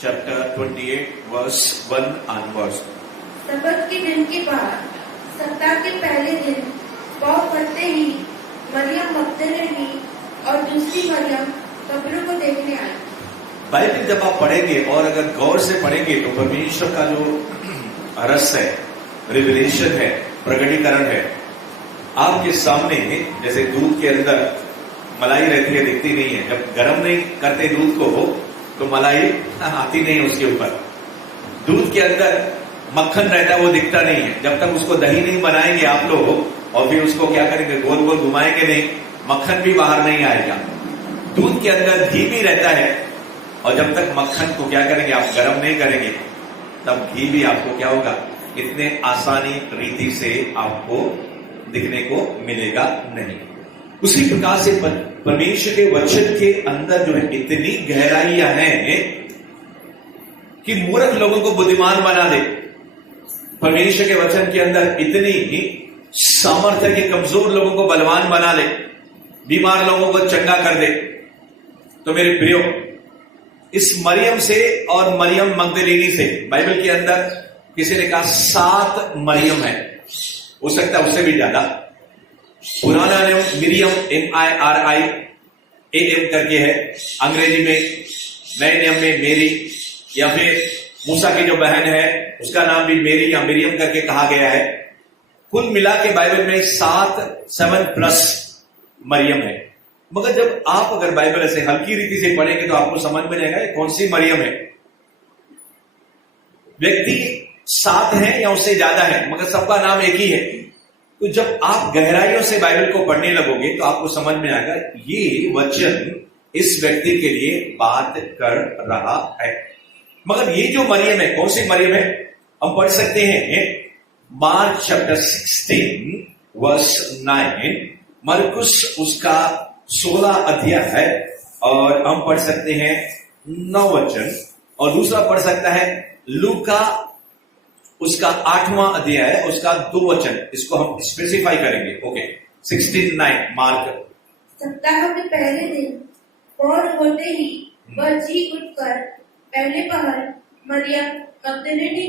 chapter 28, verse 1 onwards. सबत के दिन के बाद सप्ताह के पहले दिन पौ पड़ते ही मरियम मगदलिनी और दूसरी मरियम कब्रों को देखने आई। बाइबल जब आप पढ़ेंगे और अगर गौर से पढ़ेंगे तो परमेश्वर का जो रहस्य है, रिविलेशन है, प्रकटीकरण है, आपके सामने जैसे दूध के अंदर मलाई रहती है, दिखती नहीं है। जब गर्म नहीं करते दूध को तो मलाई आती नहीं उसके ऊपर। दूध के अंदर मक्खन रहता है, वो दिखता नहीं है। जब तक उसको दही नहीं बनाएंगे आप लोग और फिर उसको क्या करेंगे, गोल गोल घुमाएंगे नहीं, मक्खन भी बाहर नहीं आएगा। दूध के अंदर घी भी रहता है और जब तक मक्खन को क्या करेंगे आप गर्म नहीं करेंगे तब घी भी आपको क्या होगा, इतने आसानी रीति से आपको दिखने को मिलेगा नहीं। उसी प्रकार से परमेश्वर के वचन के अंदर जो है इतनी गहराइयां हैं कि मूर्ख लोगों को बुद्धिमान बना दे। परमेश्वर के वचन के अंदर इतनी सामर्थ्य के कमजोर लोगों को बलवान बना दे, बीमार लोगों को चंगा कर दे। तो मेरे प्रियो, इस मरियम से और मरियम मगदलिनी से बाइबल के अंदर किसी ने कहा 7 मरियम है, हो सकता है उससे भी ज्यादा। पुराना नाम मिरियम MIRIAM करके है अंग्रेजी में, नए नियम में मेरी, या फिर मूसा की जो बहन है उसका नाम भी मेरी या मिरियम करके कहा गया है। कुल मिला के बाइबल में 7+ मरियम है। मगर जब आप अगर बाइबल ऐसे हल्की रीति से पढ़ेंगे तो आपको समझ में आएगा ये कौन सी मरियम है। व्यक्ति 7 है या उससे ज्यादा है, मगर सबका नाम एक ही है। तो जब आप गहराइयों से बाइबल को पढ़ने लगोगे तो आपको समझ में आएगा ये वचन इस व्यक्ति के लिए बात कर रहा है। मगर ये जो मरियम है, कौन सी मरियम है, हम पढ़ सकते हैं मार्क चैप्टर 16 वर्स 9, मरकुस उसका 16 अध्याय है, और हम पढ़ सकते हैं 9 वचन, और दूसरा पढ़ सकता है लूका उसका 8वां अध्याय है, उसका 2 वचन। इसको हम स्पेसिफाई करेंगे। Okay, 16:9 mark. सप्ताह के पहले दिन पौर होते ही वह जी उठकर पहले पहर मरियम मगदलिनी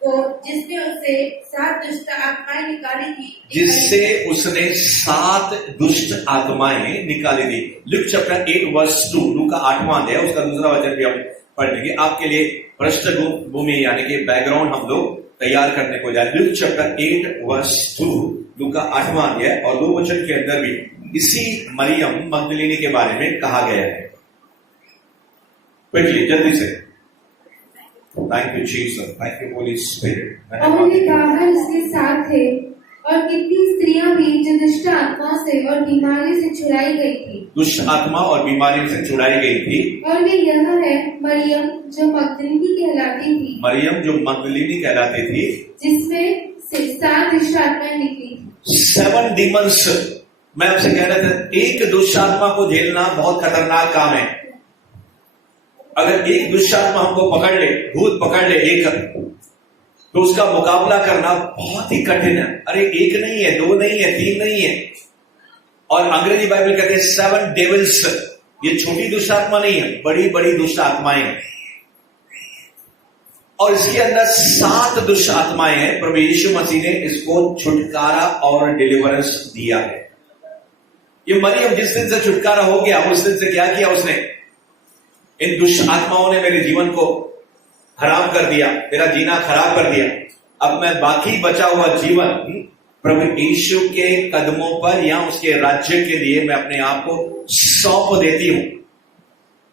को, जिसने उससे 7 दुष्ट आत्माएं निकाली थी, जिससे उसने 7 दुष्ट आत्माएं निकाली थी। लूक चैप्टर 8 वर्स 2, लूका 8वां अध्याय, उसका दूसरा वचन भी हम पढ़ लेंगे। आपके लिए पृष्ठभूमि यानी कि बैकग्राउंड हम लोग तैयार करने को जाए। लूक चैप्टर 8 वर्स 2, लूका 8वां अध्याय और 2 वचन के अंदर भी इसी मरियम मगदलिनी के बारे में कहा गया है। क्विकली, जल्दी से। Thank you Jesus, thank you Holy spirit. और उनके दाहर उसके साथ थे, और कितनी स्त्रियां भी जो दुष्ट आत्मा से और बीमारी से छुड़ाई गई थी। दुष्ट आत्मा और बीमारी से छुड़ाई गई थी। और वे यह है मरियम जो मगदलिनी कहलाती थी, मरियम जो मगदलिनी कहलाती थी, जिसमें से 7 दुष्ट आत्माएं निकली थी। 7 डीमंस। मैं आपसे कह रहा था, एक दुष्ट आत्मा को झेलना बहुत खतरनाक काम है। अगर एक दुष्ट आत्मा हमको पकड़ ले, भूत पकड़ ले एक, तो उसका मुकाबला करना बहुत ही कठिन है। अरे एक नहीं है, 2 नहीं है, 3 नहीं है। और अंग्रेजी बाइबल कहते हैं 7 डेविल्स। ये छोटी दुष्ट आत्मा नहीं है, बड़ी बड़ी दुष्ट आत्माएं हैं। और इसके अंदर 7 दुष्ट आत्माएं हैं। प्रभु यीशु मसीह ने इसको छुटकारा और डिलीवरेंस दिया है। ये मरियम जिस दिन से छुटकारा हो गया, उस दिन से क्या किया उसने, इन दुष्ट आत्माओं ने मेरे जीवन को खराब कर दिया, मेरा जीना खराब कर दिया। अब मैं बाकी बचा हुआ जीवन प्रभु यीशु के कदमों पर या उसके राज्य के लिए मैं अपने आप को सौंप देती हूं।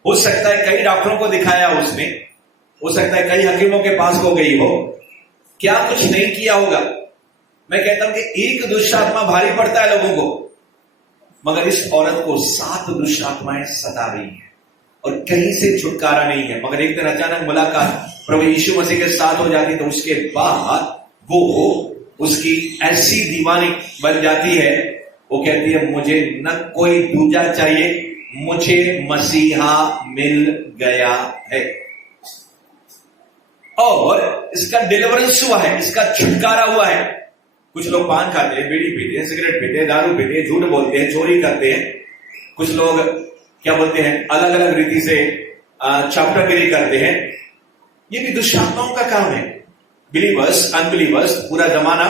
हो सकता है कई डॉक्टरों को दिखाया उसने, हो सकता है कई हकीमों के पास हो गई हो, क्या कुछ नहीं किया होगा। मैं कहता हूं कि एक दुष्ट आत्मा भारी पड़ता है लोगों को, मगर इस औरत को 7 दुष्ट आत्माएं सता रही है और कहीं से छुटकारा नहीं है। मगर एक दिन अचानक मुलाकात प्रभु यीशु मसीह के साथ हो जाती, तो उसके बाद वो उसकी ऐसी दीवानी बन जाती है, वो कहती है मुझे न कोई दूजा चाहिए, मुझे मसीहा मिल गया है। और इसका डिलीवरेंस हुआ है, इसका छुटकारा हुआ है। कुछ लोग पान खाते हैं, बीड़ी पीते हैं, सिगरेट पीते हैं, दारू पीते हैं, झूठ बोलते हैं, चोरी करते हैं। कुछ लोग क्या बोलते हैं, अलग अलग रीति से चाप्टरगिरी करते हैं, ये भी दुष्ट आत्माओं का काम है। बिलीवर्स, अनबिलीवर्स, पूरा जमाना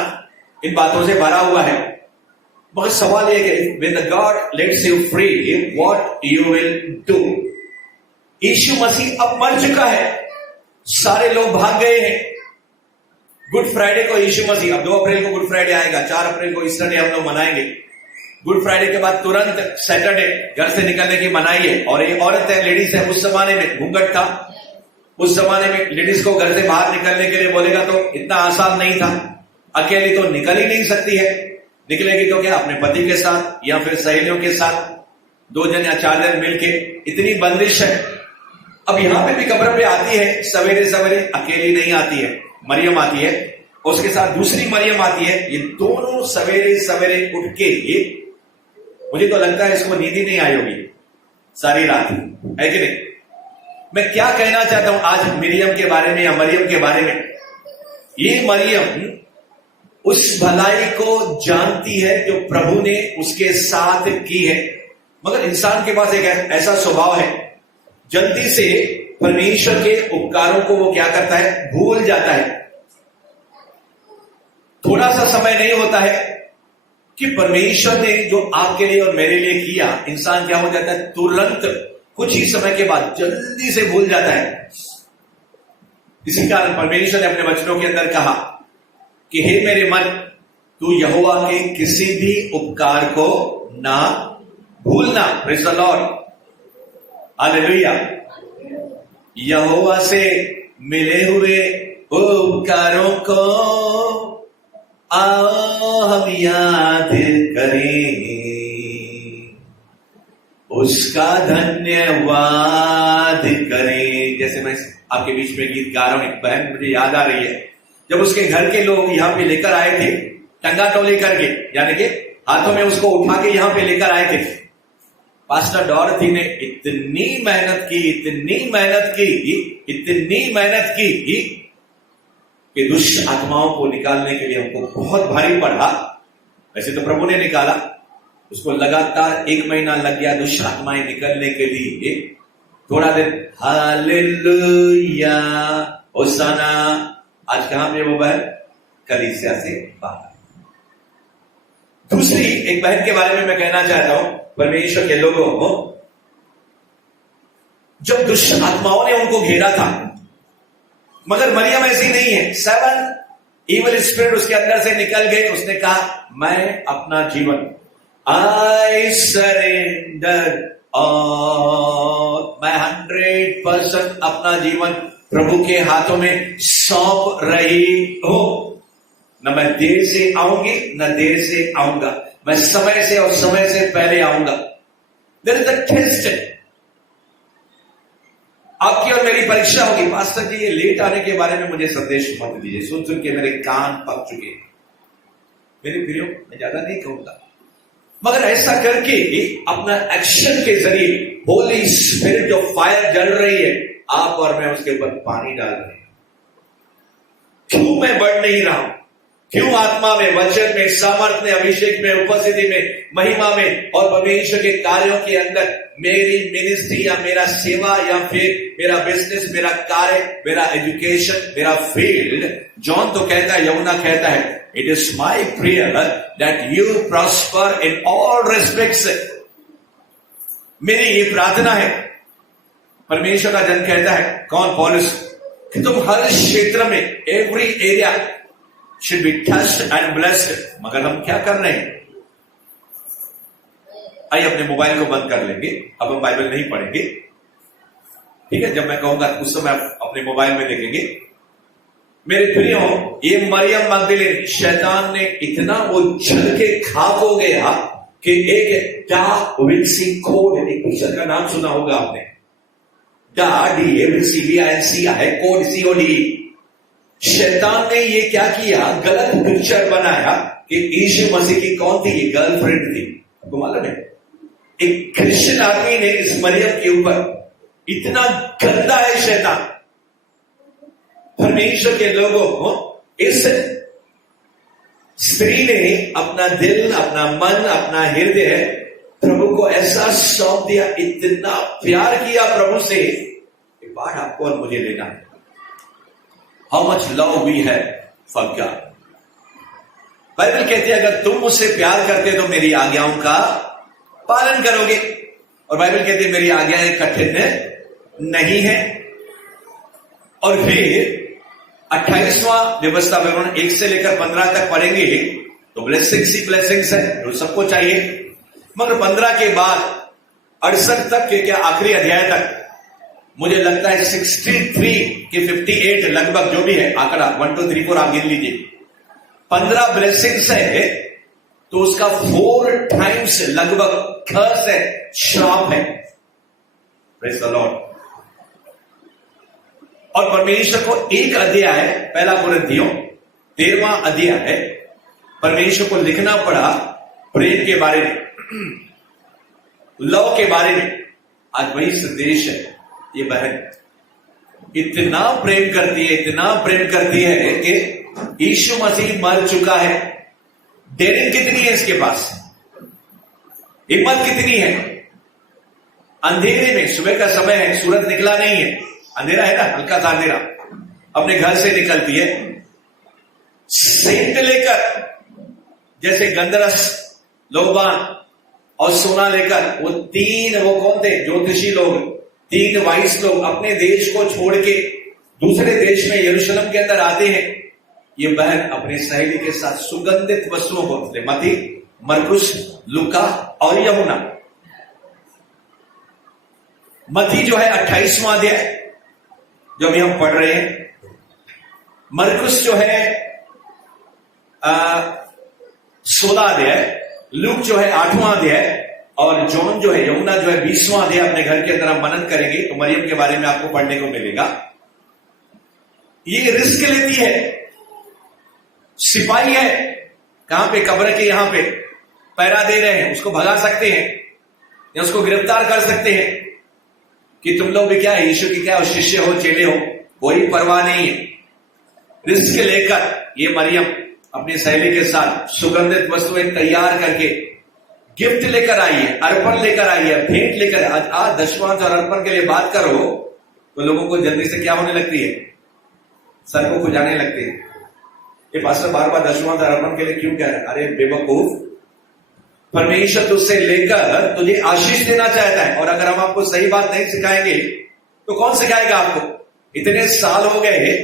इन बातों से भरा हुआ है। मगर सवाल यह है, when the God lets you free, what you will do? यीशु मसीह अब मर चुका है, सारे लोग भाग गए हैं। गुड फ्राइडे को यीशु मसीह, अब 2 अप्रैल को गुड फ्राइडे आएगा, 4 अप्रैल को ईस्टर डे हम लोग मनाएंगे। गुड फ्राइडे के बाद तुरंत सैटरडे घर से निकलने की मनाई है। और ये औरत है, लेडीज है, उस जमाने में घूंघट था, उस जमाने में लेडीज को घर से बाहर निकलने के लिए बोलेगा तो इतना आसान नहीं था। अकेली तो निकल ही नहीं सकती है, निकलेगी तो क्या अपने पति के साथ या फिर सहेलियों के साथ, 2 जन या 4 जन मिलके, इतनी बंदिश है। अब यहां पे भी कब्र पे आती है सवेरे सवेरे, अकेली नहीं आती है, मरियम आती है, उसके साथ दूसरी मरियम आती है। ये दोनों सवेरे सवेरे उठ के, मुझे तो लगता है इसको नींद ही नहीं आई होगी सारी रात, है कि नहीं? मैं क्या कहना चाहता हूं आज मरियम के बारे में या मरियम के बारे में? ये मरियम उस भलाई को जानती है जो प्रभु ने उसके साथ की है। मगर इंसान के पास एक ऐसा स्वभाव है, जल्दी से परमेश्वर के उपकारों को वो क्या करता है, भूल जाता है। थोड़ा सा समय नहीं होता है कि परमेश्वर ने जो आपके लिए और मेरे लिए किया, इंसान क्या हो जाता है, तुरंत कुछ ही समय के बाद जल्दी से भूल जाता है। इसी कारण परमेश्वर ने अपने वचनों के अंदर कहा कि हे मेरे मन, तू यहोवा के किसी भी उपकार को ना भूलना। Praise the Lord, hallelujah. यहोवा से मिले हुए उपकारों को आओ हम याद करें, उसका धन्यवाद करें। जैसे मैं आपके बीच में गीत गा रहा हूं, एक बहन मुझे याद आ रही है, जब उसके घर के लोग यहां पे लेकर आए थे, टंगा टोली करके, यानी कि हाथों में उसको उठा के यहां पे लेकर आए थे, पास्टर डॉरथी ने इतनी मेहनत की, इतनी मेहनत की, इतनी मेहनत की कि दुष्ट आत्माओं को निकालने के लिए हमको बहुत भारी पड़ा। वैसे तो प्रभु ने निकाला, उसको लगातार 1 महीना लग गया दुष्ट आत्माएं निकलने के लिए। थोड़ा दिन हालेलुया होसाना, आज कहां पे वो बहन, कलीसिया से बाहर। दूसरी एक बहन के बारे में मैं कहना चाहता हूं, परमेश्वर के लोगों को, जब दुष्ट आत्माओं ने उनको घेरा था, मगर मरियम ऐसी नहीं है। 7 इविल स्पिरिट उसके अंदर से निकल गए। उसने कहा मैं अपना जीवन, आई सरेंडर, और मैं 100% अपना जीवन प्रभु के हाथों में सौंप रही हूं। न मैं देर से आऊंगी न देर से आऊंगा, मैं समय से और समय से पहले आऊंगा। There is a test. आपकी और मेरी परीक्षा होगी। पास्टर जी ये लेट आने के बारे में मुझे संदेश मत दीजिए, सुन सुन के मेरे कान पक चुके हैं। मेरे प्रियो, मैं ज्यादा नहीं कहूंगा, मगर ऐसा करके अपना एक्शन के जरिए होली स्पिरिट जो फायर जल रही है, आप और मैं उसके ऊपर पानी डाल रहे हैं। क्यों मैं बढ़ नहीं रहा हूं? क्यों आत्मा में, वचन में, सामर्थ में, अभिषेक में, उपस्थिति में, महिमा में और परमेश्वर के कार्यों के अंदर मेरी मिनिस्ट्री या मेरा सेवा या फिर मेरा बिजनेस, मेरा कार्य, मेरा एजुकेशन, मेरा फील्ड, जॉन तो कहता है, यमुना कहता है, it is my prayer that you prosper in all respects. मेरी ये प्रार्थना है। परमेश्वर का जन कहता है, कौन? पौलुस, कि तुम हर क्षेत्र में, every area should be touched and blessed। मगर हम क्या कर रहे हैं? आइए अपने मोबाइल को बंद कर लेंगे, अब हम बाइबल नहीं पढ़ेंगे, ठीक है? जब मैं कहूंगा उस समय अपने मोबाइल में देखेंगे। मेरे प्रियो, ये मरियम मगदलीनी, शैतान ने इतना वो जल के खाक हो गया कि एक डा विंसी कोड, एक पिक्चर का नाम सुना होगा आपने, डा DAVCVINC है, कोड COD। शैतान ने ये क्या किया, गलत पिक्चर बनाया कि यीशु मसीह की कौन थी? ये गर्लफ्रेंड थी। आपको मालूम है, एक क्रिश्चियन आदमी ने इस मरियम के ऊपर, इतना गंदा है शैतान। परमेश्वर के लोगों को, इस स्त्री ने अपना दिल, अपना मन, अपना हृदय प्रभु को ऐसा सौंप दिया, इतना प्यार किया प्रभु से पार्ट आपको और मुझे लेना है। How much love we have for God. Bible कहती है अगर तुम मुझसे प्यार करते तो मेरी आज्ञाओं का पालन करोगे, और बाइबल कहती है मेरी आज्ञाएं कठिन नहीं है। और फिर 28वां व्यवस्था विवरण 1 से लेकर 15 तक पढ़ेंगे तो ब्लेसिंग्स ही ब्लेसिंग्स है जो सबको चाहिए, मगर 15 के बाद 68 तक के क्या आखिरी अध्याय तक मुझे लगता है 63 के 58 लगभग जो भी है आंकड़ा 1 2 3 4 आप गिन लीजिए, 15 ब्लेसिंग्स है तो उसका 4 टाइम्स लगभग कर्स है, श्राप है। Praise the Lord. और परमेश्वर को एक अध्याय पहला कुरिन्थियों 13वां अध्याय है परमेश्वर को लिखना पड़ा प्रेम के बारे में, लव के बारे में। आज वही संदेश है। ये बहन इतना प्रेम करती है, इतना प्रेम करती है कि यीशु मसीह मर चुका है। डेयरिंग कितनी है इसके पास, हिम्मत कितनी है। अंधेरे में, सुबह का समय है, सूरज निकला नहीं है, अंधेरा है ना, हल्का सा अंधेरा, अपने घर से निकलती है सेंट लेकर, जैसे गंधरस, लोबान और सोना लेकर। वो कौन थे? ज्योतिषी लोग, 3 वाइस लोग अपने देश को छोड़ के दूसरे देश में यरूशलेम के अंदर आते हैं। ये बहन अपनी सहेली के साथ सुगंधित वस्तुओं को, मती, मरकुस, लुका और यमुना। मती जो है 28वां अध्याय जो अभी हम पढ़ रहे हैं, मरकुस जो है 16 अध्याय, लूक जो है 8वां अध्याय, और जॉन जो है, यमुना जो है 20वां अध्याय। अपने घर के अंदर हम मनन करेंगे तो मरियम के बारे में आपको पढ़ने को मिलेगा। ये रिस्क लेती है, सिपाही है, कहां पे? कब्र के यहां पे पहरा दे रहे हैं, उसको भगा सकते हैं या उसको गिरफ्तार कर सकते हैं कि तुम लोग भी क्या है, यीशु की क्या हो, शिष्य हो, चेले हो, कोई परवाह नहीं है। रिस्क लेकर ये मरियम अपनी सहेली के साथ सुगंधित वस्तुएं तैयार करके गिफ्ट लेकर आई है, अर्पण लेकर आई है, भेंट लेकर। आज दशमांश और अर्पण के लिए बात करो तो लोगों को जल्दी से क्या होने लगती है, सर को खुजाने लगती है। ये पास्टर बार बार दशमांश और अर्पण के लिए क्यों कह रहा है? अरे बेवकूफ, परमेश्वर तुझसे लेकर तुझे आशीष देना चाहता है, और अगर हम आपको सही बात नहीं सिखाएंगे तो कौन सिखाएगा आपको? इतने साल हो गए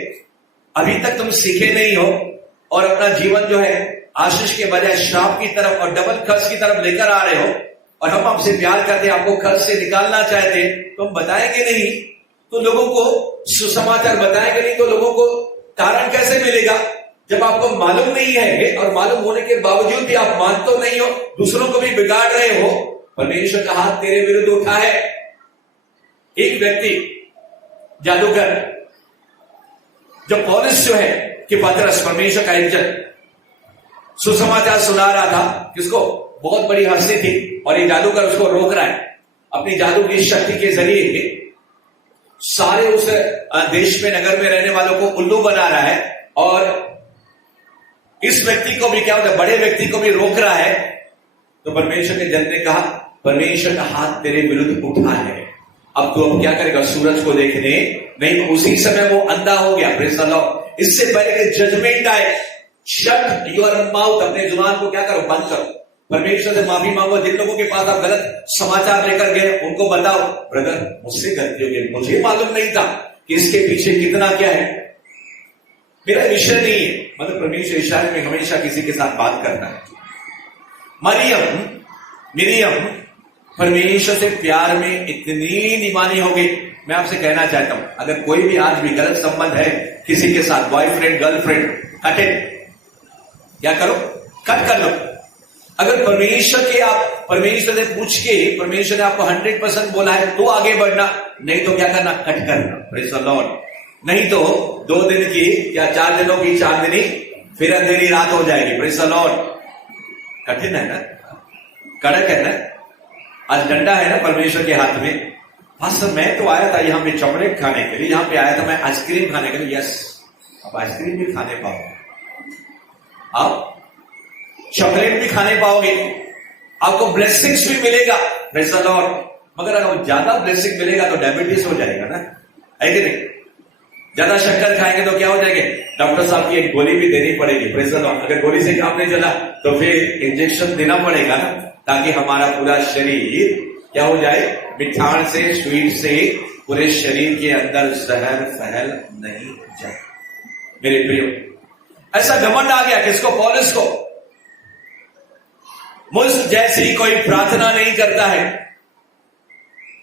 अभी तक तुम सीखे नहीं हो और अपना जीवन जो है आशीष के बजाय श्राप की तरफ और डबल खर्च की तरफ लेकर आ रहे हो। और हम आपसे प्यार करते, आपको खर्च से निकालना चाहते, तो हम बताएंगे नहीं तो लोगों को सुसमाचार बताएंगे नहीं तो लोगों को तारण कैसे मिलेगा? जब आपको मालूम नहीं है और मालूम होने के बावजूद भी आप मान तो नहीं हो, दूसरों को भी बिगाड़ रहे हो, परमेश्वर का हाथ तेरे विरुद्ध उठा है। एक व्यक्ति जादूगर, जब पौलुस जो है कि पतरस परमेश्वर का एक जन सुसमाचार सुना रहा था, किसको? बहुत बड़ी हस्ती थी, और ये जादूगर उसको रोक रहा है। अपनी जादू की शक्ति के जरिए सारे उस देश में, नगर में रहने वालों को उल्लू बना रहा है, और इस व्यक्ति को भी क्या होता है, बड़े व्यक्ति को भी रोक रहा है। तो परमेश्वर के जन ने कहा परमेश्वर का हाथ तेरे विरुद्ध उठा है, अब तो अब क्या करेगा? सूरज को देखने नहीं। उसी समय वो अंधा हो गया। Praise the Lord. इससे पहले कि जजमेंट आए, शट योर माउथ, अपने जुबान को क्या करो? बंद करो। परमेश्वर से माफी मांगो। जिन लोगों के पास आप गलत समाचार लेकर गए उनको बताओ, ब्रदर मुझसे गलती हो गई, मुझे मालूम नहीं था कि इसके पीछे कितना क्या है, मेरा विषय नहीं है। मतलब परमेश्वर इशारे में हमेशा किसी के साथ बात करता है। मरियम परमेश्वर से प्यार में इतनी निमानी हो गई। मैं आपसे कहना चाहता हूं, अगर कोई भी आज भी गलत संबंध है किसी के साथ, बॉयफ्रेंड गर्लफ्रेंड, कट इट। क्या करो? कट कर लो। अगर परमेश्वर से पूछ के परमेश्वर ने आपको 100% बोला है तो आगे बढ़ना, नहीं तो क्या करना? कट करना। Praise the Lord. नहीं तो 2 दिन की या 4 दिनों की चांदनी, फिर अंधेरी रात हो जाएगी। Praise the Lord. कठिन है ना, कड़क है ना। आज डंडा है ना परमेश्वर के हाथ में। हाँ सर, मैं तो आया था यहाँ पे चॉकलेट खाने के लिए, यहाँ पे आया था मैं आइसक्रीम खाने के लिए। यस, आप आइसक्रीम भी खाने पाओगे, आप चॉकलेट भी खाने पाओगे, आपको ब्लेसिंग्स भी मिलेगा। Praise the Lord. मगर अगर ज्यादा ब्लेसिंग मिलेगा तो डायबिटीज हो जाएगा ना। है कि नहीं? ज्यादा शक्कर खाएंगे तो क्या हो जाएंगे? डॉक्टर साहब की एक गोली भी देनी पड़ेगी। Praise the Lord. अगर गोली से काम नहीं चला तो फिर इंजेक्शन देना पड़ेगा ना, ताकि हमारा पूरा शरीर क्या हो जाए? मिठाण से, स्वीट से पूरे शरीर के अंदर जहर फैल नहीं जाए। मेरे प्रियो, ऐसा घमंड आ गया किसको? पौलुस को। मुझ जैसी कोई प्रार्थना नहीं करता है,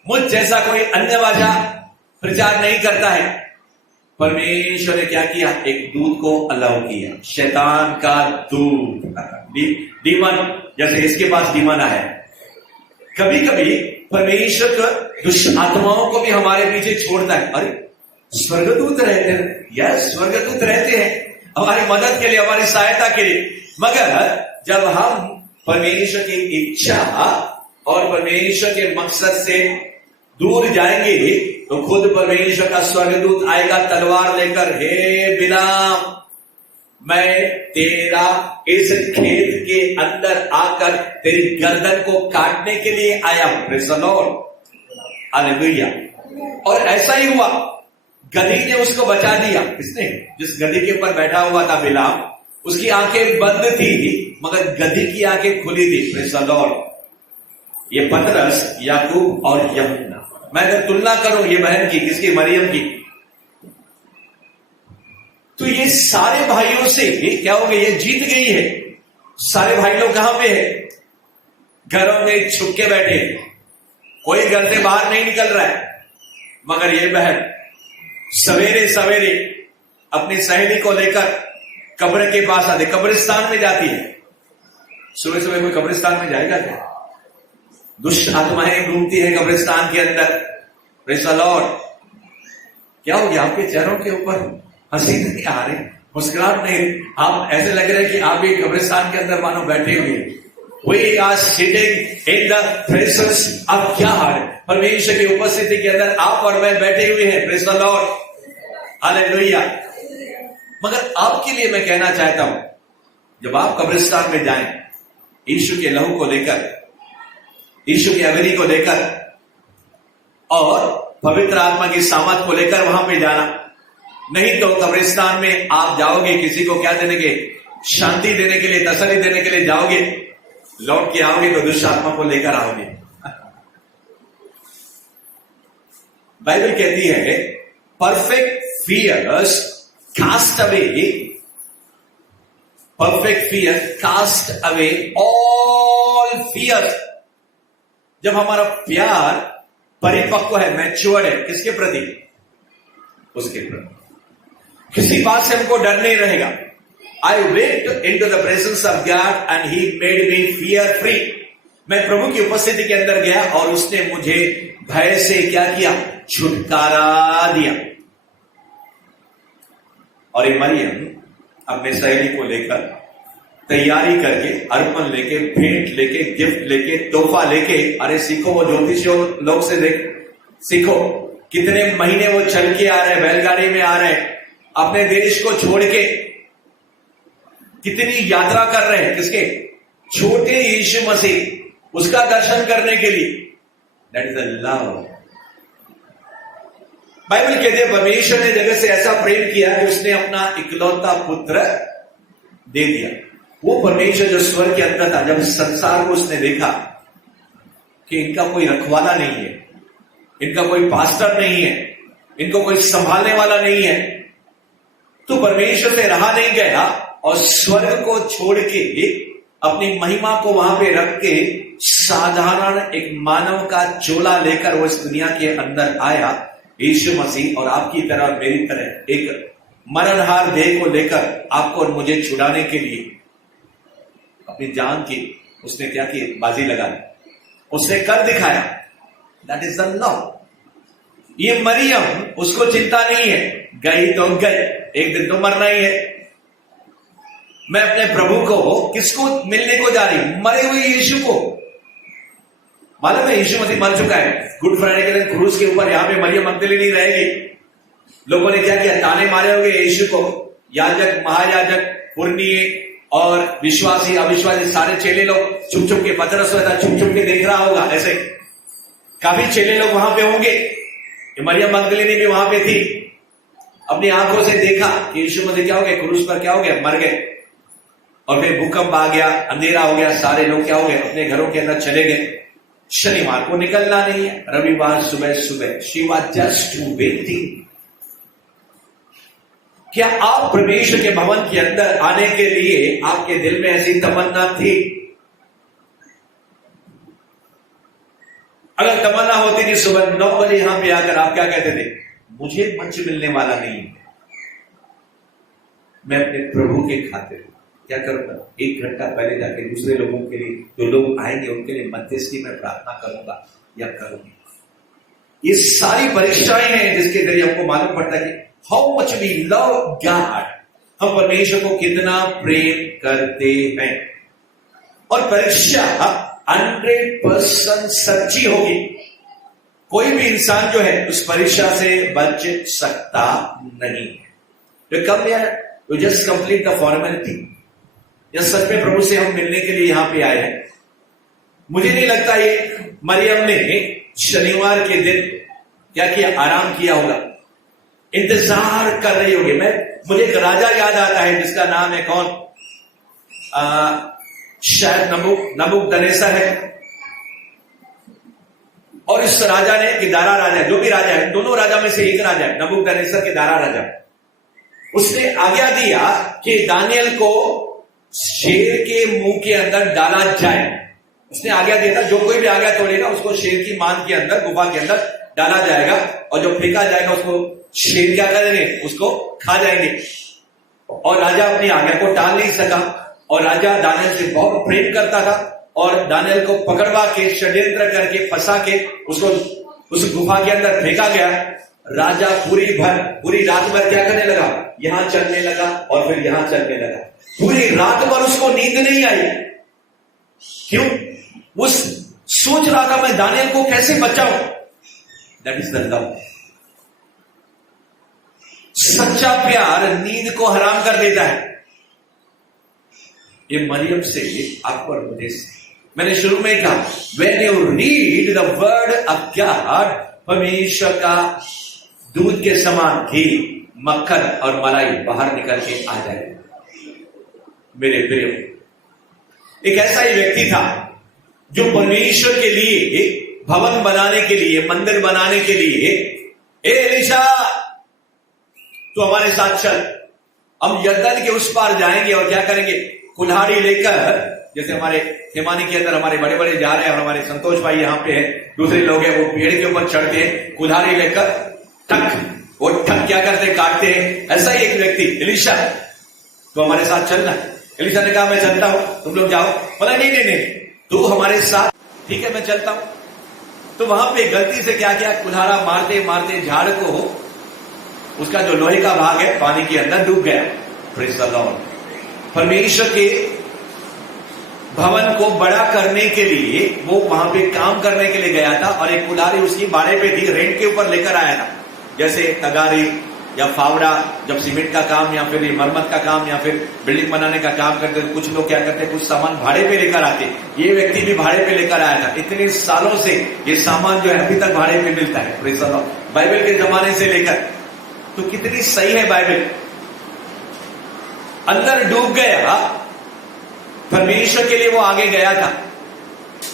मुझ जैसा कोई अन्य भाषा प्रचार नहीं करता है। परमेश्वर ने क्या किया? एक दूत को अलाउ किया, शैतान का दूत, डीमन। जैसे इसके पास डीमन आया। कभी कभी परमेश्वर दुष्ट आत्माओं को भी हमारे पीछे छोड़ता है। अरे स्वर्गदूत रहते हैं, यस स्वर्गदूत रहते हैं हमारी मदद के लिए, हमारी सहायता के लिए। मगर जब हम परमेश्वर की इच्छा और परमेश्वर के मकसद से दूर जाएंगे तो खुद परमेश्वर का स्वर्गदूत आएगा तलवार लेकर, हे बिलाम, मैं तेरा इस खेत के अंदर आकर तेरी गर्दन को काटने के लिए आया हूं। Praise the Lord, hallelujah. और ऐसा ही हुआ, गधी ने उसको बचा दिया। किसने? जिस गधी के ऊपर बैठा हुआ था बिलाम, उसकी आंखें बंद थी मगर गधी की आंखें खुली थी। Praise the Lord. ये पतरस, याकूब और यूहन्ना, मैं अगर तुलना करूं ये बहन की, किसकी? मरियम की, तो ये सारे भाइयों से क्या हो गई? ये जीत गई है। सारे भाई लोग कहां पे है? घरों में छुप के बैठे, कोई घर से बाहर नहीं निकल रहा है। मगर ये बहन सवेरे सवेरे अपनी सहेली को लेकर कब्र के पास आते, कब्रिस्तान में जाती है। सुबह सुबह कोई कब्रिस्तान में जाएगा क्या? दुष्ट आत्माएं घूमती है कब्रिस्तान के अंदर। Praise the Lord. क्या हो गया? आपके चेहरों के ऊपर हंसी नहीं आ रही, मुस्कुराहट नहीं, आप ऐसे लग रहे हैं कि आप भी कब्रिस्तान के अंदर मानो बैठे हुए। We are sitting in the presence of God। परमेश्वर की उपस्थिति के अंदर आप और मैं बैठे हुए हैं। Praise the Lord, hallelujah. मगर आपके लिए मैं कहना चाहता हूं, जब आप कब्रिस्तान में जाएं, यीशु के लहू को लेकर, यीशु की अग्नि को लेकर और पवित्र आत्मा की सामर्थ को लेकर वहां पे जाना। नहीं तो कब्रिस्तान में आप जाओगे किसी को क्या देने के? शांति देने के लिए, तसल्ली देने के लिए जाओगे, लौट के आओगे तो दुष्ट आत्मा को लेकर आओगे। बाइबल कहती है perfect fears cast away, perfect fear cast away all fears. जब हमारा प्यार परिपक्व है, मैच्योर है, किसके प्रति? उसके प्रति। किसी बात से हमको डर नहीं रहेगा। I went into the presence of God and He made me fear free। मैं प्रभु की उपस्थिति के अंदर गया और उसने मुझे भय से क्या किया? छुटकारा दिया। और ये मरियम अपने सहेली को लेकर तैयारी करके, अर्पण लेके, भेंट लेके, गिफ्ट लेके, तोहफा लेके, अरे सीखो, वो ज्योतिषियों लोग से देख सीखो, कितने महीने वो चल के आ रहे हैं, बैलगाड़ी में आ रहे हैं, अपने देश को छोड़ के कितनी यात्रा कर रहे हैं, किसके? छोटे यीशु मसीह, उसका दर्शन करने के लिए। That is the love. Bible कहती है परमेश्वर ने जगत से ऐसा प्रेम किया कि उसने अपना इकलौता पुत्र दे दिया। वो परमेश्वर जो स्वर्ग के अंदर था, जब संसार को उसने देखा कि इनका कोई रखवाला नहीं है, इनका कोई पास्टर नहीं है, इनको कोई संभालने वाला नहीं है, तो परमेश्वर से रहा नहीं गया और स्वर्ग को छोड़ के अपनी महिमा को वहां पे रख के साधारण एक मानव का चोला लेकर वो इस दुनिया के अंदर आया, यीशु मसीह, और आपकी तरह और मेरी तरह एक मरणहार देह को लेकर आपको और मुझे छुड़ाने के लिए अपनी जान की उसने क्या की? बाजी लगा, उसने कर दिखाया। That is the love. ये मरियम, उसको चिंता नहीं है, गई तो गई, एक दिन तो मरना ही है। मैं अपने प्रभु को किसको मिलने को जा रही? मरे हुए यीशु को। मालूम है यीशु मसीह मर चुका है। गुड फ्राइडे के दिन क्रूज के ऊपर यहां पे मरियम मगदलीनी रहेगी। लोगों ने क्या किया? ताने मारे होंगे यीशु को। याजक, महायाजक, पुरनिये और विश्वासी अविश्वासी सारे चेले लोग चुप चुप के, पतरस था चुप चुप के देख रहा होगा। ऐसे काफी चेले लोग वहां पे होंगे मरियम मगदलिनी भी वहां पे थी, अपनी आंखों से देखा कि यीशु मसीह क्या हो गया, क्रूस पर क्या हो गया, मर गए। और फिर भूकंप आ गया, अंधेरा हो गया, सारे लोग क्या हो गए, अपने घरों के अंदर चले गए। शनिवार को निकलना नहीं है, रविवार सुबह सुबह शी वाज जस्ट वेटिंग। क्या आप परमेश्वर के भवन के अंदर आने के लिए आपके दिल में ऐसी तमन्ना थी? अगर तमन्ना होती कि सुबह 9 बजे यहां पे आकर आप क्या कहते थे, मुझे मंच मिलने वाला नहीं है, मैं अपने प्रभु के खातिर क्या करूंगा, 1 घंटा पहले जाके दूसरे लोगों के लिए, जो लोग आएंगे उनके लिए मध्यस्थी में प्रार्थना करूंगा या करूंगी। ये सारी परीक्षाएं हैं जिसके जरिए हमको मालूम पड़ता है कि how much we love God, हम परमेश्वर को कितना प्रेम करते हैं। और परीक्षा 100% सच्ची होगी। कोई भी इंसान जो है उस परीक्षा से बच सकता नहीं है। तो कम यार, तो जस्ट कंप्लीट द फॉर्मेलिटी, या सच में प्रभु से हम मिलने के लिए यहां पे आए हैं। मुझे नहीं लगता ये मरियम ने शनिवार के दिन क्या किया, आराम किया होगा, इंतजार कर रही होगी। मुझे एक राजा याद आता है जिसका नाम है कौन, शायद नबूकदनेस्सर है। और इस राजा ने, किदारा राजा, जो भी राजा है, दोनों राजा में से एक राजा है, नबूकदनेस्सर किदारा राजा, उसने आज्ञा दिया कि दानियल को शेर के मुंह के अंदर डाला जाए। उसने आज्ञा दिया था, जो कोई भी आज्ञा तोड़ेगा उसको शेर की मान के अंदर, गुफा के अंदर डाला जाएगा, और जो फेंका जाएगा उसको शेर क्या करेंगे, उसको खा जाएंगे। और राजा अपनी आज्ञा को टाल नहीं सका, और राजा दानियल से बहुत प्रेम करता था, और दानियल को पकड़वा के, षड्यंत्र करके, फंसा के उसको उस गुफा के अंदर फेंका गया। राजा पूरी रात भर क्या करने लगा, यहां चलने लगा और फिर यहां चलने लगा। पूरी रात भर उसको नींद नहीं आई। क्यों? वो सोच रहा था मैं दानियल को कैसे बचाऊं। That is the love. सच्चा प्यार नींद को हराम कर देता है। ये मरियम से आपको और मुझे से, मैंने शुरू में कहा, when you read the word of God, परमेश्वर का दूध के समान घी, मक्खन और मलाई बाहर निकल के आ जाए। मेरे प्रिय, एक ऐसा ही व्यक्ति था जो परमेश्वर के लिए भवन बनाने के लिए, मंदिर बनाने के लिए, ए एलीशा तो हमारे साथ चल, हम यरदन के उस पार जाएंगे और क्या करेंगे, कुल्हाड़ी लेकर, जैसे हमारे हिमानी के अंदर हमारे बड़े बड़े जा रहे हैं और हमारे संतोष भाई यहां पे हैं, दूसरे लोग हैं, वो पेड़ के ऊपर चढ़ते हैं, कुल्हाड़ी लेकर ठक, वो ठक क्या करते हैं, काटते हैं। ऐसा ही एक व्यक्ति, एलीशा तो हमारे साथ चलना। एलीशा ने कहा मैं चलता हूं, तुम लोग जाओ। बोला नहीं नहीं नहीं, तू हमारे साथ, ठीक है मैं चलता हूं। तो वहां पे गलती से क्या किया, कुल्हाड़ा मारते मारते झाड़ को, उसका जो लोहे का भाग है पानी के अंदर डूब गया। Praise the Lord. परमेश्वर के भवन को बड़ा करने के लिए वो वहां पे काम करने के लिए गया था, और एक कुल्हाड़ी उसकी बाड़े पे थी, रेंट के ऊपर लेकर आया था। जैसे तगारी या फावड़ा, जब सीमेंट का काम या फिर मरम्मत का काम या फिर बिल्डिंग बनाने का काम करते, कुछ लोग क्या करते, कुछ सामान भाड़े पे लेकर आते। ये व्यक्ति भी भाड़े पे लेकर आया था। इतने सालों से ये सामान जो है अभी तक भाड़े पे मिलता है। Praise the Lord. बाइबल के जमाने से लेकर, तो कितनी सही है बाइबल। अंदर डूब गया, परमेश्वर के लिए वो आगे गया था।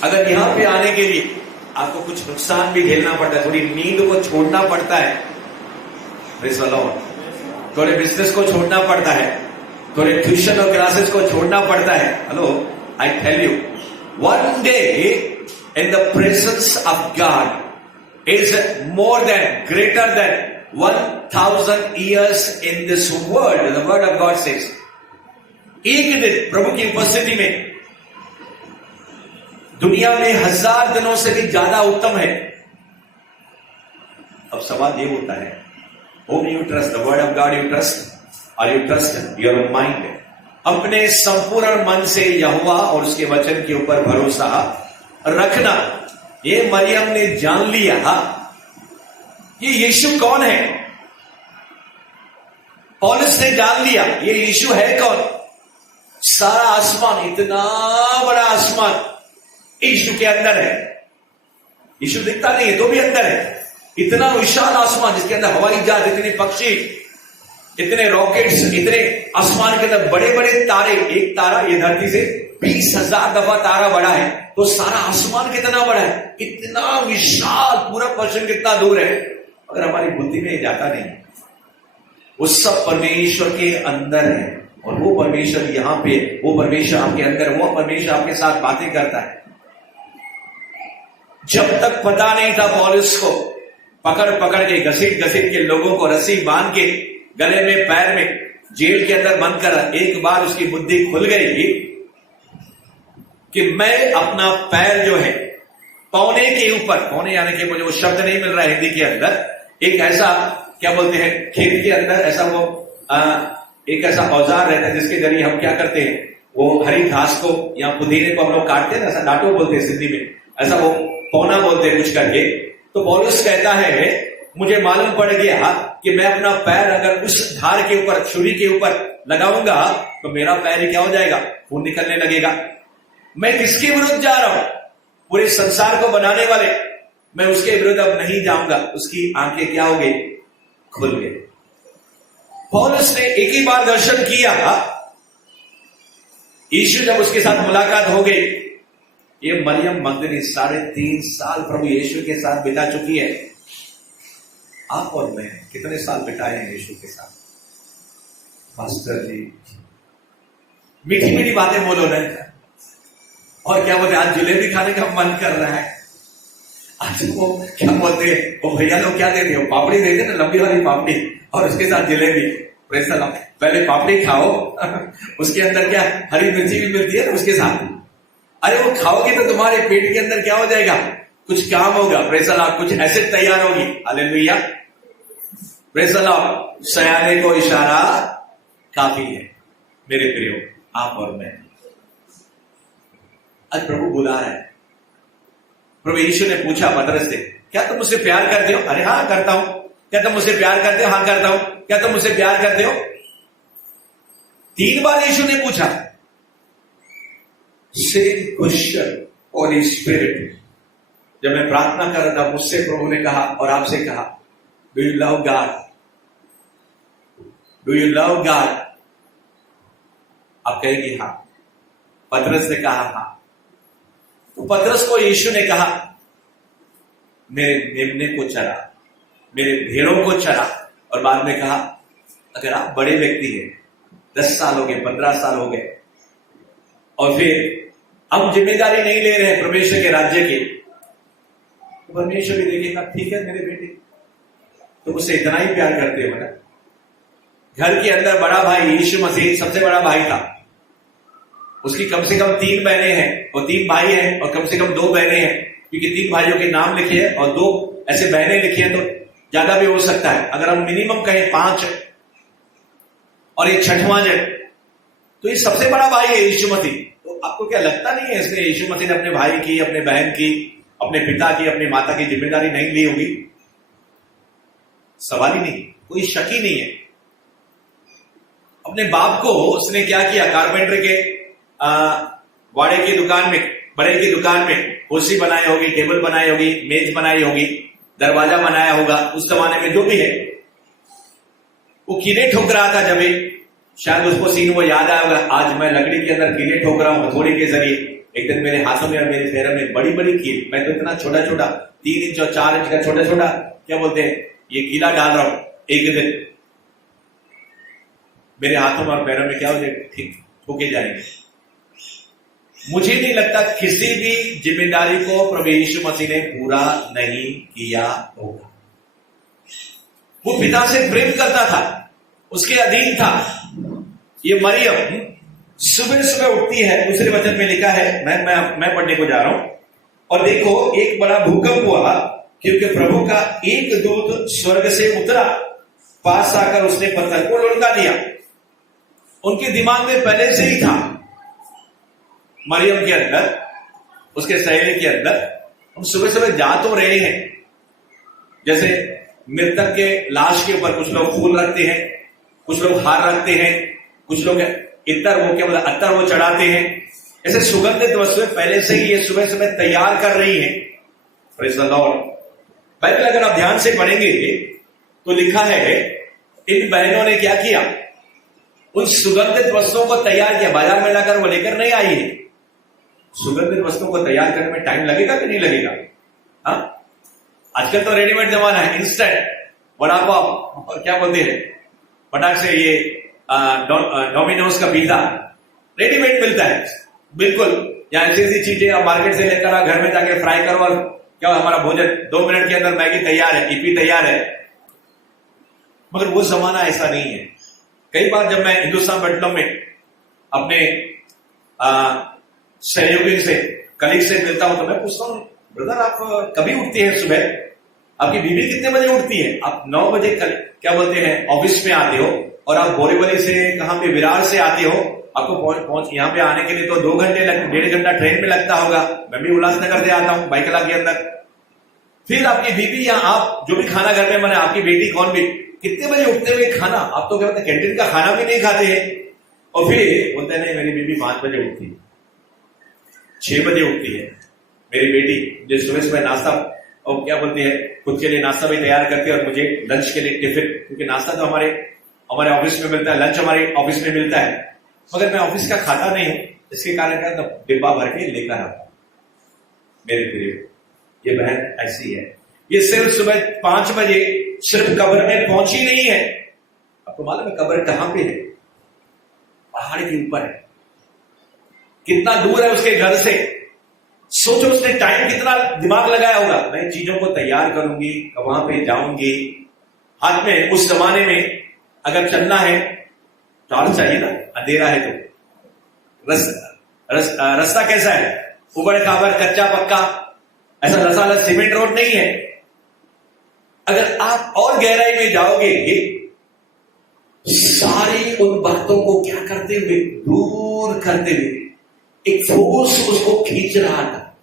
अगर यहां पे आने के लिए आपको कुछ नुकसान भी झेलना पड़ता है, थोड़ी नींद को छोड़ना पड़ता है, प्रेज़ द लॉर्ड, थोड़े बिजनेस को छोड़ना पड़ता है, थोड़े ट्यूशन और क्लासेस को छोड़ना पड़ता है। Hello, I tell you, one day in the presence of God is more than, greater than 1000 years in this world. The word of God says, एक दिन प्रभु की उपस्थिति में दुनिया में 1000 दिनों से भी ज्यादा उत्तम है। अब सवाल ये होता है, whom you trust, the word of God you trust, or you trust your mind? अपने संपूर्ण मन से यहोवा और उसके वचन के ऊपर भरोसा रखना। ये मरियम ने जान लिया ये यीशु कौन है। पौलुस ने जान लिया ये यीशु है कौन। सारा आसमान, इतना बड़ा आसमान यीशु के अंदर है। यीशु दिखता नहीं है तो भी अंदर है। इतना विशाल आसमान जिसके अंदर हवाई जहाज, इतने पक्षी, इतने रॉकेट्स, इतने आसमान के अंदर बड़े बड़े तारे। एक तारा ये धरती से 20,000 दफा तारा बड़ा है, तो सारा आसमान कितना बड़ा है, इतना विशाल, पूरा पश्चिम कितना दूर है, अगर हमारी बुद्धि में जाता नहीं। वो सब परमेश्वर के अंदर है, और वो परमेश्वर यहां पे, वो परमेश्वर आपके अंदर, वो परमेश्वर आपके साथ बातें करता है। जब तक पता नहीं था पौलुस को, पकड़ पकड़ के, घसीट घसीट के, लोगों को रस्सी बांध के गले में, पैर में, जेल के अंदर बंद कर, एक बार उसकी बुद्धि खुल गई कि मैं अपना पैर जो है पौने के ऊपर, पौने यानी कि मुझे वो शब्द नहीं मिल रहा है हिंदी के अंदर, एक ऐसा क्या बोलते हैं, खेत के अंदर ऐसा वो एक ऐसा औजार रहता है जिसके जरिए हम क्या करते हैं, वो हरी घास को या पुदीने को हम लोग काटते हैं, ऐसा डांटो बोलते हैं सिंधी में, ऐसा वो पौना बोलते हैं कुछ करके। तो पौलुस कहता है मुझे मालूम पड़ गया कि मैं अपना पैर अगर उस धार के ऊपर, छुरी के ऊपर लगाऊंगा तो मेरा पैर क्या हो जाएगा, खून निकलने लगेगा। मैं किसके विरुद्ध जा रहा हूं, पूरे संसार को बनाने वाले, मैं उसके विरुद्ध अब नहीं जाऊंगा। उसकी आंखें क्या हो गई, खुल गई। पौलुस ने एक ही बार दर्शन किया, यीशु जब उसके साथ मुलाकात हो गई, ये मरियम मगदली 3.5 साल प्रभु यीशु के साथ बिता चुकी है। आप और मैं कितने साल बिताए हैं यीशु के साथ? पास्टर जी मीठी मीठी बातें बोलो ना, और क्या बोलते, आज जलेबी खाने का मन कर रहा है, आज वो क्या बोलते हैं, वो भैया लोग क्या देते हैं, पापड़ी देते ना, लंबी वाली पापड़ी, और उसके साथ जलेबी। Praise the Lord. पहले पापड़ी खाओ, उसके अंदर क्या हरी मिर्ची भी मिलती है ना उसके साथ, अरे वो खाओगे तो तुम्हारे पेट के अंदर क्या हो जाएगा, कुछ काम होगा। Praise the Lord. कुछ एसिड तैयार होगी। हालेलुया। Praise the Lord. सयाने को इशारा काफी है। मेरे प्रियो, आप और मैं, आज प्रभु बुला रहा है। प्रभु यीशु ने पूछा पतरस से, क्या तुम मुझसे प्यार करते हो? अरे हाँ करता हूं। क्या तुम मुझसे प्यार करते हो? हाँ करता हूं। क्या तुम मुझसे प्यार करते हो? 3 बार यीशु ने पूछा। Same question Holi spirit. जब मैं प्रार्थना कर रहा था, मुझसे प्रभु ने कहा और आपसे कहा, do you love God? Do you love God? आप कहेंगे हाँ। पतरस ने कहा हाँ। तो पतरस को यीशु ने कहा, मेरे मेमने को चरा, मेरे भेड़ों को चरा। और बाद में कहा, अगर आप बड़े व्यक्ति हैं, 10 साल हो गए, 15 साल हो गए, और फिर अब जिम्मेदारी नहीं ले रहे हैं परमेश्वर के राज्य की, तो परमेश्वर भी देखेगा, ठीक है मेरे बेटे, तो मुझसे इतना ही प्यार करते हो ना। घर के अंदर बड़ा भाई यीशु मसीह सबसे बड़ा भाई था। उसकी कम से कम 3 बहनें हैं और 3 भाई हैं, और कम से कम 2 बहनें हैं, क्योंकि 3 भाइयों के नाम लिखे हैं और 2 ऐसे बहनें लिखी हैं, तो ज्यादा भी हो सकता है। अगर हम मिनिमम कहें 5 और ये 6वां जन, तो ये सबसे बड़ा भाई है यीशु मसीह। तो आपको क्या लगता नहीं है इसने, यीशु मसीह ने अपने भाई की, अपने बहन की, अपने पिता की, अपनी माता की जिम्मेदारी नहीं ली होगी? सवाल ही नहीं, कोई शक ही नहीं है। अपने बाप को उसने क्या किया, कारपेंटर के वाड़े की दुकान में, बड़े की दुकान में कुर्सी बनाई होगी, टेबल बनाई होगी, मेज बनाई होगी, दरवाजा बनाया होगा। उस जमाने में जो भी है, वो कीले ठोक रहा था। जब शायद उसको सीन वो याद आया होगा, आज मैं लकड़ी के अंदर कीले ठोक रहा हूं हथौड़ी के जरिए। एक दिन मेरे हाथों में और मेरे पैरों में बड़ी बड़ी कील, मैं तो इतना छोटा छोटा 3 इंच और 4 इंच का छोटा छोटा क्या बोलते हैं, ये कीला डाल रहा हूं। एक दिन मेरे हाथों में और पैरों में क्या हो जाए, ठीक ठोके जाएंगे। मुझे नहीं लगता किसी भी जिम्मेदारी को प्रभु यीशु मसीह ने पूरा नहीं किया होगा। वो पिता से प्रेम करता था, उसके अधीन था। ये मरियम सुबह सुबह उठती है, दूसरे वचन में लिखा है, मैं पढ़ने को जा रहा हूं, और देखो एक बड़ा भूकंप हुआ, क्योंकि प्रभु का एक दूत स्वर्ग से उतरा, पास आकर उसने पत्थर को लुढ़का दिया। उनके दिमाग में पहले से ही था, मरियम के अंदर, उसके सहेली के अंदर, हम सुबह सुबह जा तो रहे हैं, जैसे मृतक के लाश के ऊपर कुछ लोग फूल रखते हैं, कुछ लोग हार रखते हैं, कुछ लोग इतर वो क्या बोला अत्तर वो चढ़ाते हैं, ऐसे सुगंधित वस्तुएं पहले से ही ये सुबह सुबह तैयार कर रही हैं। Praise the Lord. बाइबल अगर आप ध्यान से पढ़ेंगे तो लिखा है इन बहनों ने क्या किया, उन सुगंधित वस्त्रों को तैयार किया, बाजार में लाकर वो लेकर नहीं आई है। सुगंधित वस्त्रों को तैयार करने में टाइम लगेगा कि नहीं लगेगा? हाँ, आजकल तो रेडीमेड जमाना है, इंस्टेंट वड़ा पाव और क्या बोलते हैं फटाक से ये डोमिनोज का पिज्जा रेडीमेड मिलता है, बिल्कुल। या ऐसी ऐसी चीजें आप मार्केट से लेकर आओ, घर में जाके फ्राई करो और क्या हमारा भोजन 2 मिनट के अंदर मैगी तैयार है, ईपी तैयार है। मगर वो जमाना ऐसा नहीं है। कई बार जब मैं हिंदुस्तान पेट्रोलियम में अपने सहयोगी से, कलीग से मिलता हूं तो मैं पूछता हूं, ब्रदर आप कभी उठती हैं सुबह, आपकी बीवी कितने बजे उठती है? आप 9 बजे क्या बोलते हैं ऑफिस में आते हो और आप बोरीवली से कहां पे विरार से आते हो, आपको पहुंच यहाँ पे आने के लिए तो 2 घंटे 1.5 घंटा ट्रेन में लगता होगा। मैं भी उल्लासनगर से आता हूं बाइकला के अंदर। फिर आपकी बीवी या आप जो भी खाना घर में बने, आपकी बेटी कौन भी कितने बजे उठते हुए खाना, आप तो क्या बोलते हैं कैंटीन का खाना भी नहीं खाते हैं। और फिर बोलते हैं नहीं मेरी बीवी 5 बजे उठती है, 6 बजे उठती है मेरी बेटी, जो सुबह सुबह नाश्ता और क्या बोलती है खुद के लिए नाश्ता भी तैयार करती है और मुझे लंच के लिए टिफिन, क्योंकि नाश्ता तो हमारे ऑफिस में मिलता है, लंच हमारे ऑफिस में मिलता है, मगर मैं ऑफिस का खाता नहीं हूं, इसके कारण क्या तो डिब्बा भर के लेकर आता मेरे प्रिय। ये बहन ऐसी है, ये सिर्फ सुबह 5 बजे सिर्फ कब्र में पहुंची नहीं है। आपको मालूम है कब्र कहां पे है? पहाड़ के ऊपर है। कितना दूर है उसके घर से, सोचो उसने टाइम कितना दिमाग लगाया होगा। मैं चीजों को तैयार करूंगी, वहां पे जाऊंगी, हाथ में उस जमाने में अगर चलना है टॉर्च चाहिए ना, अंधेरा है तो रास्ता कैसा है, उबड़ खाबड़ कच्चा पक्का, ऐसा रसालस सीमेंट रोड नहीं है। अगर आप और गहराई में जाओगे, सारी उन बातों को क्या करते हुए, दूर करते हुए एक फोर्स उसको खींच रहा था,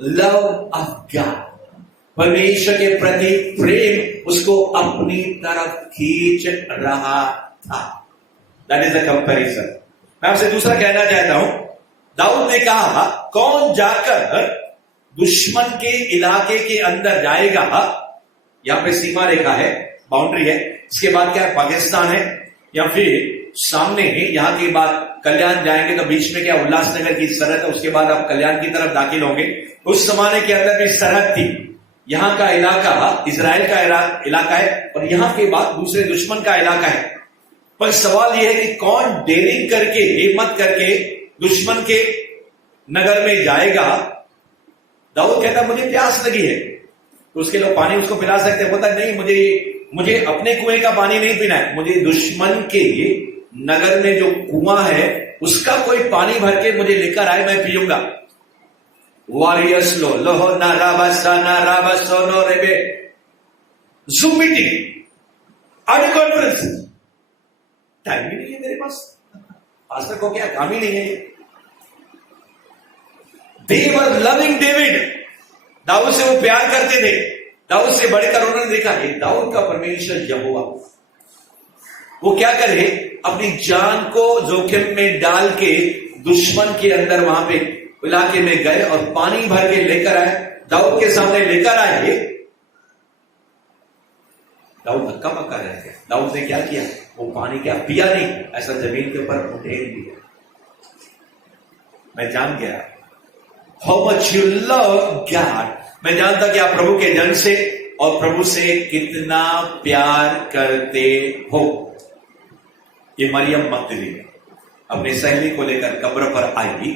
लव ऑफ गॉड, परमेश्वर के प्रति प्रेम उसको अपनी तरफ खींच रहा था। That is the comparison. मैं आपसे दूसरा कहना चाहता हूं, दाऊद ने कहा कौन जाकर दुश्मन के इलाके के अंदर जाएगा। यहां पे सीमा रेखा है, बाउंड्री है, इसके बाद क्या है पाकिस्तान है, या फिर सामने यहां के बाद कल्याण जाएंगे तो बीच में क्या उल्लासनगर की सरहद है, उसके बाद आप कल्याण की तरफ दाखिल होंगे। उस जमाने के अंदर भी सरहद थी, यहां का इलाका इजराइल का इलाका है और यहां के बाद दूसरे दुश्मन का इलाका है। पर सवाल यह है कि कौन डेयरिंग करके, हिम्मत करके दुश्मन के नगर में जाएगा। दाऊद कहता मुझे प्यास लगी है, तो उसके लोग पानी उसको पिला सकते हैं। बोलता नहीं, मुझे अपने कुएं का पानी नहीं पीना है, मुझे दुश्मन के नगर में जो कुआं है उसका कोई पानी भर के मुझे लेकर आए, मैं पीऊंगा। वॉरियर्स लो लोहो ना राबसा ना राबसो नो रेबे Zoom meeting audio conference, time ही नहीं है मेरे पास, पास्टर को क्या काम ही नहीं है। दे वर लविंग डेविड, दाऊद से वो प्यार करते थे, दाऊद से बढ़कर उन्होंने देखा ये दाऊद का परमेश्वर यहोवा, वो क्या करे, अपनी जान को जोखिम में डाल के दुश्मन के अंदर वहां पे इलाके में गए और पानी भर के लेकर आए, दाऊद के सामने लेकर आए। दाऊद धक्का मक्का रह गया। दाऊद ने क्या किया, वो पानी क्या पिया नहीं, ऐसा जमीन के ऊपर उठेर दिया। मैं जान गया how much you love God, मैं जानता कि आप प्रभु के जन से और प्रभु से कितना प्यार करते हो। ये मरियम मगदली अपनी सहेली को लेकर कब्र पर आई।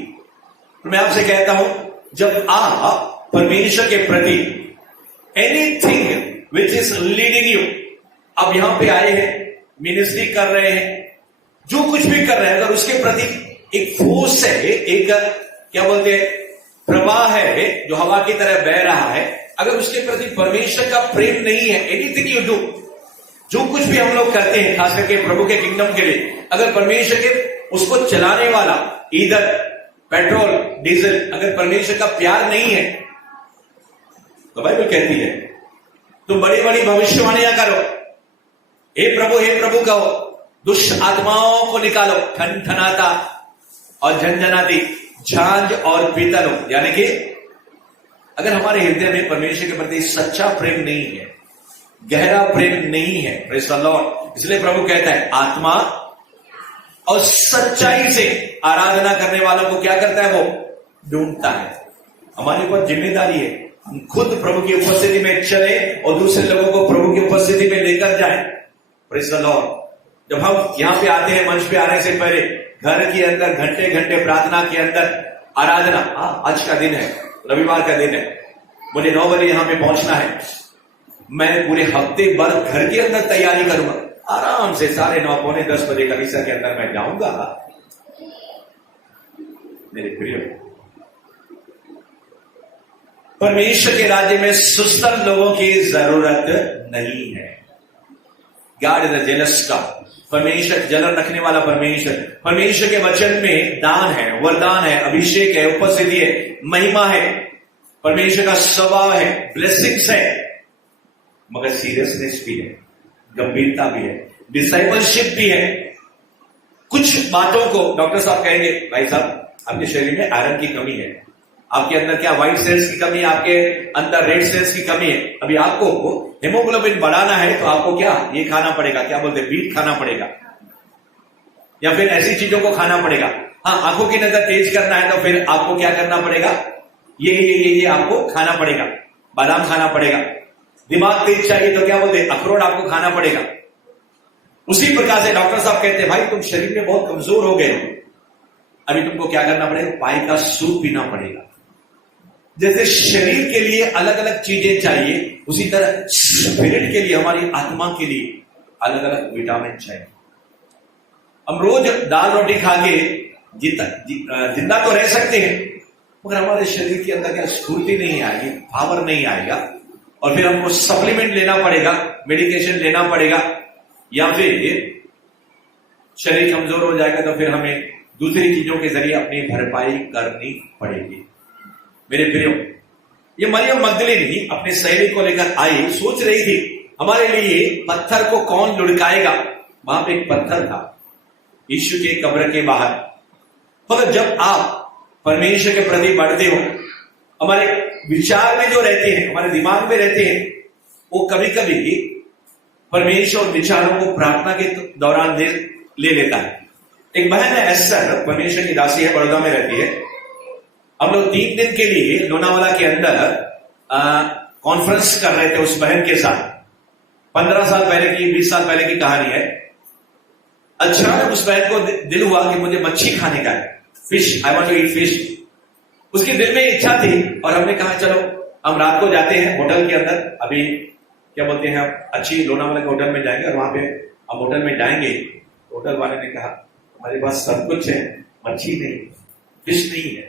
तो मैं आपसे कहता हूं, जब आप परमेश्वर के प्रति anything which is leading you, आप यहां पे आए हैं, मिनिस्ट्री कर रहे हैं, जो कुछ भी कर रहे हैं, अगर उसके प्रति एक फोर्स है, एक क्या बोलते हैं प्रवाह है जो हवा की तरह बह रहा है, अगर उसके प्रति परमेश्वर का प्रेम नहीं है, एनीथिंग यू डू, जो कुछ भी हम लोग करते हैं खास करके प्रभु के किंगडम के लिए, अगर परमेश्वर के उसको चलाने वाला इधर पेट्रोल डीजल अगर परमेश्वर का प्यार नहीं है, तो बाइबल कहती है तुम बड़ी बड़ी भविष्यवाणियां करो, हे प्रभु कहो, दुष्ट आत्माओं को निकालो, ठनठनाता और झंझनाती झांझ और पीतल हो, यानी कि अगर हमारे हृदय में परमेश्वर के प्रति सच्चा प्रेम नहीं है, गहरा प्रेम नहीं है, प्रेज़ द लॉर्ड, इसलिए प्रभु कहता है आत्मा और सच्चाई से आराधना करने वालों को क्या करता है, वो ढूंढता है। हमारे ऊपर जिम्मेदारी है, हम खुद प्रभु की उपस्थिति में चले और दूसरे लोगों को प्रभु की उपस्थिति में लेकर जाएं। Praise the Lord. जब हम यहां पे आते हैं, मंच पे आने से पहले घर के अंदर घंटे घंटे प्रार्थना के अंदर आराधना, आज का दिन है, रविवार का दिन है, मुझे 9 बजे यहां पे पहुंचना है, मैं पूरे हफ्ते भर घर के अंदर तैयारी करूंगा, आराम से 9:30 पौने 10 बजे कलीसिया के अंदर मैं जाऊंगा। मेरे प्रिय, परमेश्वर के राज्य में सुस्तर लोगों की जरूरत नहीं है। God is a jealous God. परमेश्वर जलन रखने वाला परमेश्वर। परमेश्वर के वचन में दान है, वरदान है, अभिषेक है, उपस्थिति है, महिमा है, परमेश्वर का स्वभाव है, ब्लेसिंग्स है, मगर सीरियसनेस भी है, गंभीरता भी है, डिसाइपलशिप भी है। कुछ बातों को डॉक्टर साहब कहेंगे, भाई साहब आपके शरीर में आयरन की कमी है, आपके अंदर क्या व्हाइट सेल्स की कमी है, आपके अंदर रेड सेल्स की कमी है, अभी आपको हेमोग्लोबिन बढ़ाना है तो आपको क्या ये खाना पड़ेगा, क्या बोलते हैं, बीट खाना पड़ेगा या फिर ऐसी चीजों को खाना पड़ेगा। हाँ, आंखों की नजर तेज करना है तो फिर आपको क्या करना पड़ेगा, ये आपको खाना पड़ेगा, बादाम खाना पड़ेगा। दिमाग तेज चाहिए तो क्या बोलते हैं, अखरोट आपको खाना पड़ेगा। उसी प्रकार से डॉक्टर साहब कहते हैं, भाई तुम शरीर में बहुत कमजोर हो गए हो, अभी तुमको क्या करना पड़ेगा, पानी का सूप पीना पड़ेगा। जैसे शरीर के लिए अलग अलग चीजें चाहिए, उसी तरह स्पिरिट के लिए, हमारी आत्मा के लिए अलग अलग विटामिन चाहिए। हम रोज दाल रोटी खा के जिंदा तो रह सकते हैं, मगर हमारे शरीर के अंदर क्या स्फूर्ति नहीं आएगी, पावर नहीं आएगा, और फिर हमको सप्लीमेंट लेना पड़ेगा, मेडिकेशन लेना पड़ेगा, या फिर शरीर कमजोर हो जाएगा तो फिर हमें दूसरी चीजों के जरिए अपनी भरपाई करनी पड़ेगी। मेरे प्रियो, ये मरियम मगदलीनी अपने सहेली को लेकर आई, सोच रही थी हमारे लिए पत्थर को कौन लुढ़काएगा। वहां पे एक पत्थर था यीशु के कब्र के बाहर। मगर जब आप परमेश्वर के प्रति बढ़ते हो, हमारे विचार में जो रहते हैं, हमारे दिमाग में रहते हैं, वो कभी कभी परमेश्वर विचारों को प्रार्थना के दौरान ले लेता है। एक बहन है एस्टर, परमेश्वर की दासी है, बड़ौदा में रहती है। हम लोग 3 दिन के लिए लोनावाला के अंदर कॉन्फ्रेंस कर रहे थे उस बहन के साथ। 15 साल पहले की, 20 साल पहले की कहानी है। अचानक उस बहन को दिल हुआ कि मुझे मच्छी खाने का है, fish, I want to eat fish. उसके दिल में इच्छा थी और हमने कहा चलो हम रात को जाते हैं होटल के अंदर, अभी क्या बोलते हैं, अच्छी लोनावाला के होटल में जाएंगे, और वहां पे हम होटल में जाएंगे। होटल वाले ने कहा हमारे पास सब कुछ है, मच्छी नहीं, फिश नहीं है।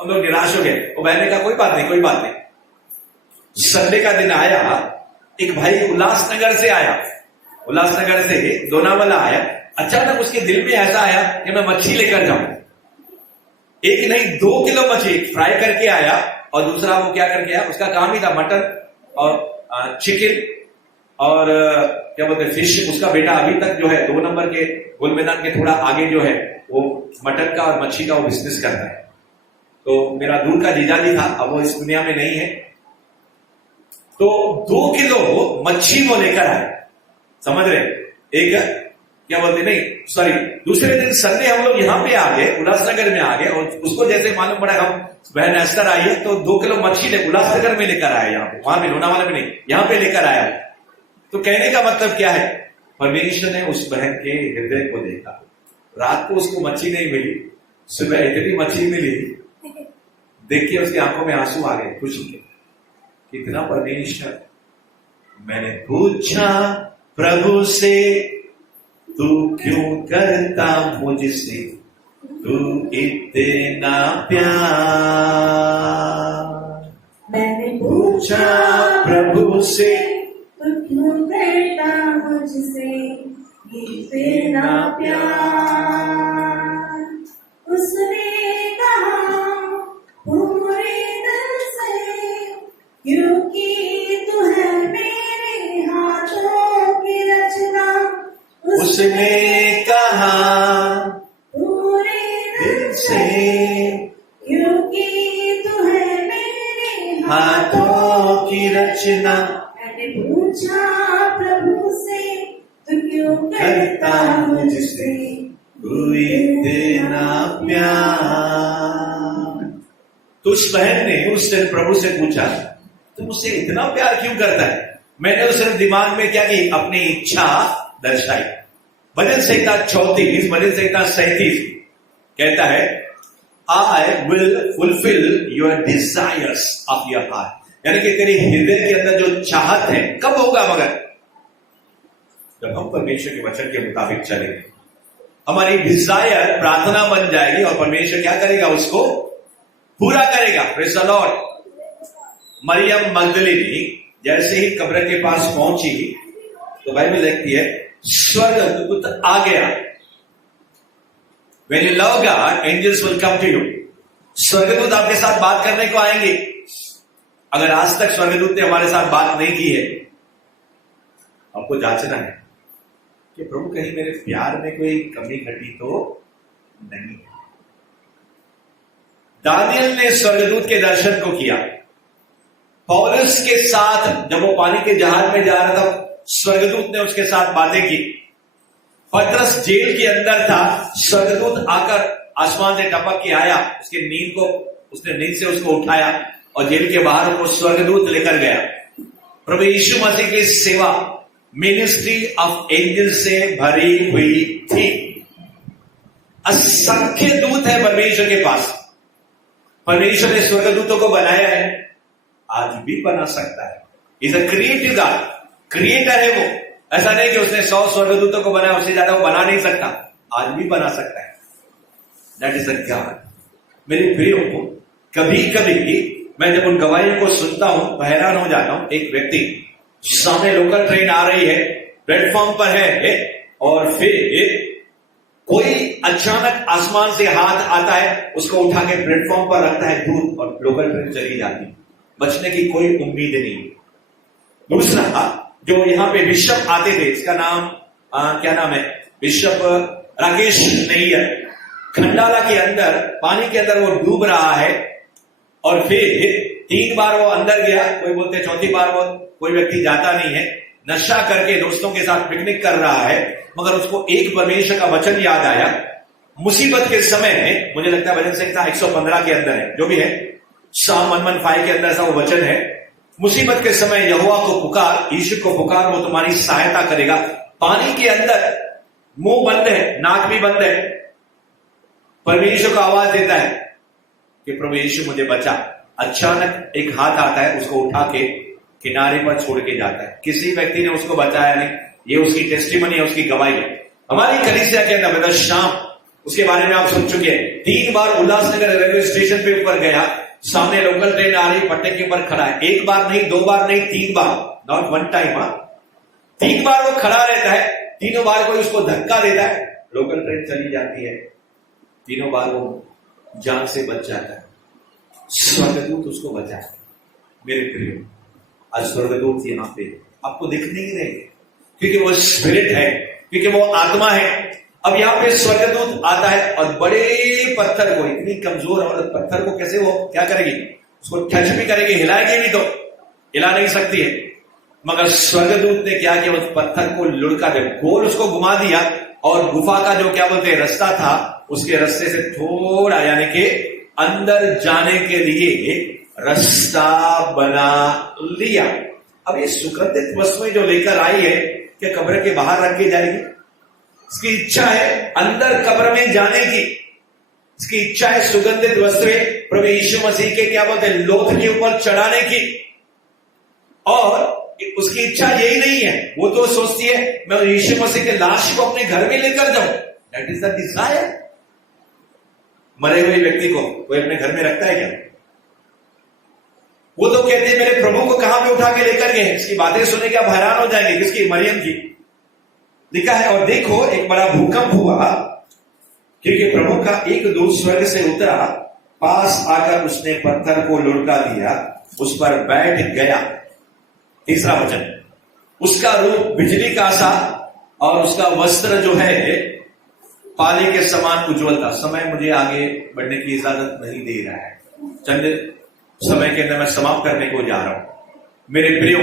हम लोग निराश हो गए। वो बहन ने कहा कोई बात नहीं, कोई बात नहीं। संडे का दिन आया, एक भाई उल्लासनगर से आया, उल्लासनगर से लोनावाला आया। अचानक उसके दिल में ऐसा आया कि मैं मच्छी लेकर जाऊं। एक नहीं 2 किलो मछली फ्राई करके आया, और दूसरा वो क्या करके आया, उसका काम ही था मटन और चिकन और क्या बोलते हैं फिश। उसका बेटा अभी तक जो है 2 नंबर के गोल मैदान के थोड़ा आगे जो है वो मटन का और मच्छी का वो बिजनेस करता है। तो मेरा दूर का जीजाजी था, अब वो इस दुनिया में नहीं है। तो 2 किलो मच्छी वो लेकर आए, समझ रहे, एक क्या बोलते नहीं सॉरी दूसरे दिन संडे हम लोग यहाँ पे आ गए, उल्लासनगर में आ गए, और उसको जैसे मालूम पड़ा हम बहन एस्टर आई है, तो 2 किलो मच्छी ने उल्लासनगर में लेकर आया, यहाँ पे, वहां पे लोनावाला में नहीं, यहाँ पे लेकर आया। तो कहने का मतलब क्या है, परमेश्वर ने उस बहन के हृदय को देखा। रात को उसको मच्छी नहीं मिली, सुबह इतनी मच्छी मिली, देख के उसकी आंखों में आंसू आ गए खुशी के। कितना परमेश्वर। मैंने पूछा प्रभु से तू क्यों करता मुझसे तू इतना प्यार। मैंने पूछा प्रभु से तू क्यों करता मुझसे इतना प्यार। उसने कहा पूरे दिल से, क्योंकि तू है मेरे हाथों की रचना। उसने कहा पूरे दिल से, क्योंकि तू है मेरे रचना। मैंने पूछा प्रभु से, तू क्यों करता मुझसे कोई इतना प्यार। तो उस बहन ने उस दिन प्रभु से पूछा, तू मुझसे इतना प्यार क्यों करता है? मैंने उस दिन दिमाग में क्या की, अपनी इच्छा दर्शाई। भजन संहिता 34, भजन संहिता 37 कहता है, I will fulfil your desires of your heart. यानी कि तेरे हृदय के अंदर जो चाहत है, कब होगा? मगर जब हम परमेश्वर के वचन के मुताबिक चलेंगे। हमारी डिजायर प्रार्थना बन जाएगी और परमेश्वर क्या करेगा? उसको पूरा करेगा। Praise the Lord. मरियम मगदलिनी जैसे ही कब्र के पास पहुंची तो बाइबल लिखती है, स्वर्गदूत आ गया। When you love God, angels will come to you. स्वर्गदूत आपके साथ बात करने को आएंगे। अगर आज तक स्वर्गदूत ने हमारे साथ बात नहीं की है, आपको जांचना है कि प्रभु कहीं मेरे प्यार में कोई कमी घटी तो नहीं है। दानियल ने स्वर्गदूत के दर्शन को किया। पौलुस के साथ जब वो पानी के जहाज में जा रहा था, स्वर्गदूत ने उसके साथ बातें की। पतरस जेल के अंदर था, स्वर्गदूत आकर आसमान से टपक के आया, उसने नींद से उसको उठाया और जेल के बाहर उसको स्वर्गदूत लेकर गया। प्रभु यीशु मसीह की सेवा मिनिस्ट्री ऑफ एंजल से भरी हुई थी। असंख्य दूत है परमेश्वर के पास। परमेश्वर ने स्वर्गदूतों को बनाया है, आज भी बना सकता है। Is a creative God, creator है वो। ऐसा नहीं कि उसने 100 स्वर्गदूतों को बनाया, उससे ज्यादा वो बना नहीं सकता, आज भी बना सकता है। That is a God. मेरे प्रियो को कभी कभी मैं जब उन गवाहियों को सुनता हूं तो हैरान हो जाता हूं। एक व्यक्ति सामने लोकल ट्रेन आ रही है, प्लेटफॉर्म पर है, और फिर कोई अचानक आसमान से हाथ आता है, उसको उठा के प्लेटफॉर्म पर रखता है दूर, और लोकल ट्रेन चली जाती। बचने की कोई उम्मीद नहीं। दूसरा, जो यहाँ पे बिशप आते थे, इसका नाम क्या नाम है, बिशप राकेश नैयर, खंडाला के अंदर पानी के अंदर वो डूब रहा है, और फिर 3 बार वो अंदर गया, कोई बोलते 4थी बार वो कोई व्यक्ति जाता नहीं है, नशा करके दोस्तों के साथ पिकनिक कर रहा है, मगर उसको एक परमेश्वर का वचन याद आया। मुसीबत के समय में, मुझे लगता है भजन संहिता 115 के अंदर है, जो भी है, Psalm 115 के अंदर ऐसा वो वचन है, मुसीबत के समय यहोवा को पुकार, यीशु को पुकार, वो तुम्हारी सहायता करेगा। पानी के अंदर मुंह बंद है, नाक भी बंद है, परमेश्वर को आवाज देता है कि प्रभु यीशु मुझे बचा। अचानक एक हाथ आता है, उसको उठा के किनारे पर छोड़ के जाता है। किसी व्यक्ति ने उसको बचाया नहीं, ये उसकी टेस्टिमनी है, उसकी गवाही है। हमारी कलीसिया के अंदर ब्रदर शाम, उसके बारे में आप सुन चुके हैं, 3 बार उल्लासनगर रेलवे स्टेशन पे ऊपर गया, सामने लोकल ट्रेन आ रही, पट्टे के ऊपर खड़ा है, 1 बार नहीं, 2 बार नहीं, 3 बार, नॉट 1 टाइम, 3 बार वो खड़ा रहता है। तीनों बार कोई उसको धक्का देता है, लोकल ट्रेन चली जाती है, तीनों बार वो जान से बच जाता है। स्वर्गदूत उसको बचाए। मेरे प्रियो, आज स्वर्गदूत यहाँ पे आपको दिख नहीं रहे, क्योंकि वो स्पिरिट है, क्योंकि वो आत्मा है। अब यहाँ पे स्वर्गदूत आता है और बड़े पत्थर को, इतनी कमजोर औरत पत्थर को कैसे वो क्या करेगी, उसको टच भी करेगी, हिलाएगी भी तो हिला नहीं सकती है। मगर स्वर्गदूत ने क्या किया, उस पत्थर को लुढ़का दे, गोल उसको घुमा दिया, और गुफा का जो क्या बोलते हैं रास्ता था, उसके रास्ते से थोड़ा यानी कि अंदर जाने के लिए रास्ता बना लिया। अब ये सुगंधित वस्तुएं जो लेकर आई है, क्या कब्र के बाहर रख के जाएगी? इसकी इच्छा है अंदर कब्र में जाने की, इसकी इच्छा है सुगंधित वस्तुएं प्रभु यीशु मसीह के क्या बोलते हैं लोथ के ऊपर चढ़ाने की। और उसकी इच्छा यही नहीं है, वो तो सोचती है मैं यीशु मसीह के लाश को अपने घर में लेकर जाऊं। That is the desire. मरे हुए व्यक्ति को कोई अपने घर में रखता है क्या? वो तो कहते हैं मेरे प्रभु को कहां पे उठा के लेकर गए। इसकी बातें सुने के आप हैरान हो जाएंगे। किसकी? मरियम की। लिखा है, और देखो एक बड़ा भूकंप हुआ, क्योंकि प्रभु का एक दूत स्वर्ग से उतरा, पास आकर उसने पत्थर को लुढ़का दिया, उस पर बैठ गया। तीसरा वचन, उसका रूप बिजली का सा, और उसका वस्त्र जो है पाले के समान उज्जवल था। समय मुझे आगे बढ़ने की इजाजत नहीं दे रहा है, चंद समय के अंदर मैं समाप्त करने को जा रहा हूं। मेरे प्रियो,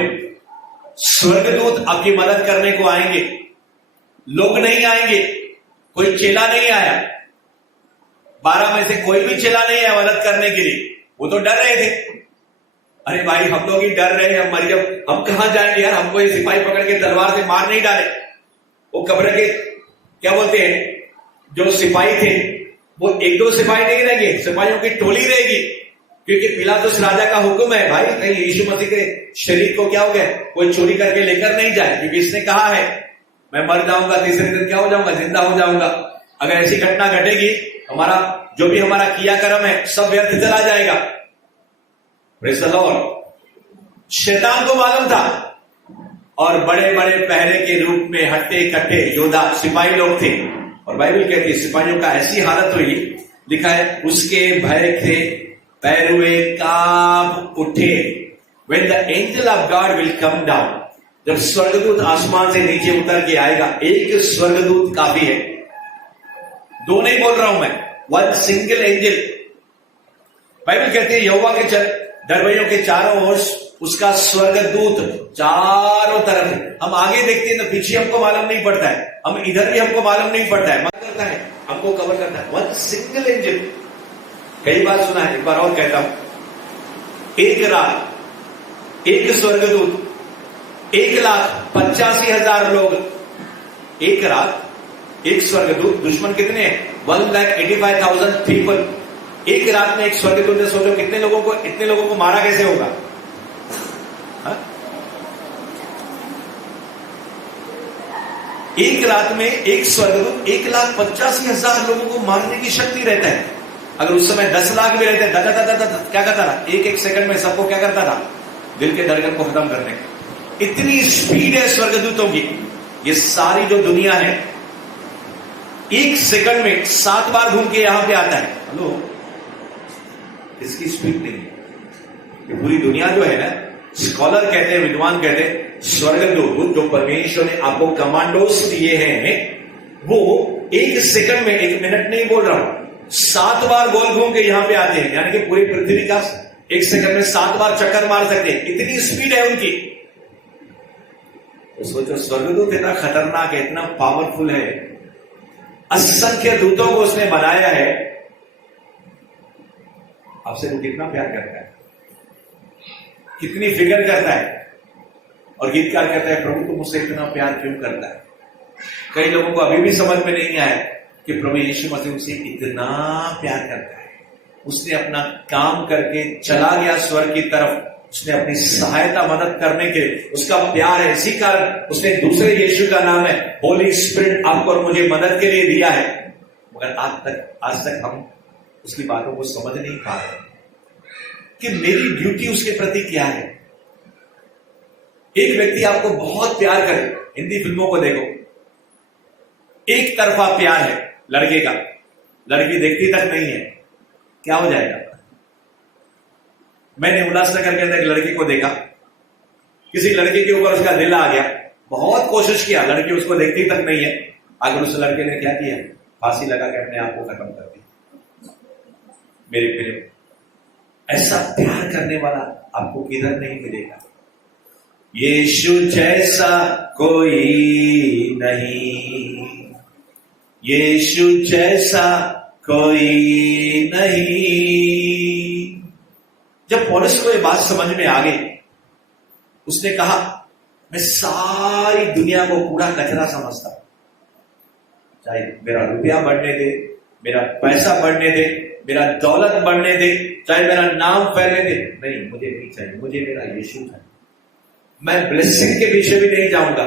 स्वर्गदूत आपकी मदद करने को आएंगे, लोग नहीं आएंगे, कोई चेला नहीं आया, 12 में से कोई भी चेला नहीं आया मदद करने के लिए। वो तो डर रहे थे, अरे भाई हम लोग ही डर रहे हैं, हम मरियम हम कहां जाएंगे यार, हमको ये सिपाही पकड़ के तलवार से मार नहीं डाले। वो कब्र के क्या बोलते हैं, जो सिपाही थे वो 1-2 सिपाही नहीं रहेंगे, सिपाहियों की टोली रहेगी, क्योंकि पिलातुस राजा का हुक्म है भाई कहीं यीशु मसीह के शरीर को क्या हो गया कोई चोरी करके लेकर नहीं जाए, क्योंकि इसने कहा है मैं मर जाऊंगा, तीसरे दिन क्या हो जाऊंगा, जिंदा हो जाऊंगा। अगर ऐसी घटना घटेगी, हमारा जो भी हमारा किया कर्म है सब व्यर्थ चला जाएगा। Praise the Lord. शैतान को मालूम था, और बड़े बड़े पहरे के रूप में हट्टे कट्टे योद्धा सिपाही लोग थे, और बाइबल कहती है सिपाहियों का ऐसी हालत हुई, लिखा है उसके भय से पैरुए कांप उठे। When the angel of God will come down, जब स्वर्गदूत आसमान से नीचे उतर के आएगा, एक स्वर्गदूत काफी है, 2 नहीं बोल रहा हूं मैं, 1 सिंगल एंजल। बाइबल कहती है यहोवा के दरवाजों के चारों ओर उसका स्वर्गदूत चारों तरफ है। हम आगे देखते हैं तो पीछे हमको मालूम नहीं पड़ता है, हम इधर भी हमको मालूम नहीं पड़ता है, मदद करता है, हमको कवर करता है। 1 सिंगल एंजल। कई बार सुना है, एक बार और कहता हूं, एक रात एक स्वर्गदूत 1,85,000 लोग, एक रात एक स्वर्गदूत, दुश्मन कितने हैं 1,85,000 पीपल, एक रात में एक स्वर्गदूत ने, सोचो कितने लोगों को, इतने लोगों को मारा कैसे होगा। हा? एक रात में एक स्वर्गदूत 1,85,000 लोगों को मारने की शक्ति रहता है। अगर उस समय 10 लाख भी रहते, क्या करता था, एक सेकंड में सबको क्या करता था, दिल के धड़कन को खत्म करने। इतनी स्पीड है स्वर्गदूतों की। ये सारी जो दुनिया है एक सेकंड में 7 बार घूम के यहां पे आता है। हेलो, इसकी स्पीड नहीं है। ये पूरी दुनिया जो है ना, स्कॉलर कहते हैं, विद्वान कहते हैं, स्वर्गदूत जो परमेश्वर ने आपको कमांडोस दिए हैं, वो 1 सेकंड में, 1 मिनट नहीं बोल रहा हूं, 7 बार गोल घूम के यहां पे आते हैं, यानी कि पूरी पृथ्वी का 1 सेकंड में 7 बार चक्कर मार सकते हैं, इतनी स्पीड है उनकी। तो सोचो स्वर्गदूत इतना खतरनाक है, इतना पावरफुल है, असंख्य दूतों को उसने बनाया है। आपसे वो कितना प्यार करता है, कितनी फिक्र करता है, और गीतकार कहता है प्रभु तुम मुझसे इतना प्यार क्यों करता है। कई लोगों को अभी भी समझ में नहीं आया कि प्रभु यीशु मसीह उनसे इतना प्यार करता है। उसने अपना काम करके चला गया स्वर्ग की तरफ, उसने अपनी सहायता मदद करने के, उसका प्यार है, इसी कारण उसने दूसरे यीशु का नाम है होली स्पिरिट आपको और मुझे मदद के लिए दिया है। मगर आज तक हम उसकी बातों को समझ नहीं पा रहे कि मेरी ड्यूटी उसके प्रति क्या है। एक व्यक्ति आपको बहुत प्यार करे, हिंदी फिल्मों को देखो, एक तरफा प्यार है लड़के का, लड़की देखती तक नहीं है, क्या हो जाएगा। मैंने उल्लासनगर के अंदर एक लड़की को देखा, किसी लड़के के ऊपर उसका दिल आ गया, बहुत कोशिश किया, लड़की उसको देखती तक नहीं है, आखिर उस लड़के ने क्या किया, फांसी लगा के अपने आप को खत्म कर दिया। मेरे प्रिय, ऐसा प्यार करने वाला आपको किधर नहीं मिलेगा। यीशु जैसा कोई नहीं, यीशु जैसा कोई नहीं। जब पौलुस को ये बात समझ में आ गई, उसने कहा मैं सारी दुनिया को कूड़ा कचरा समझता हूं, चाहे मेरा रुपया बढ़ने दे, मेरा पैसा बढ़ने दे, मेरा दौलत बढ़ने दे, चाहे मेरा नाम फैलने दे, नहीं मुझे नहीं चाहिए, मुझे मेरा यीशु चाहिए। मैं ब्लेसिंग के पीछे भी नहीं जाऊंगा,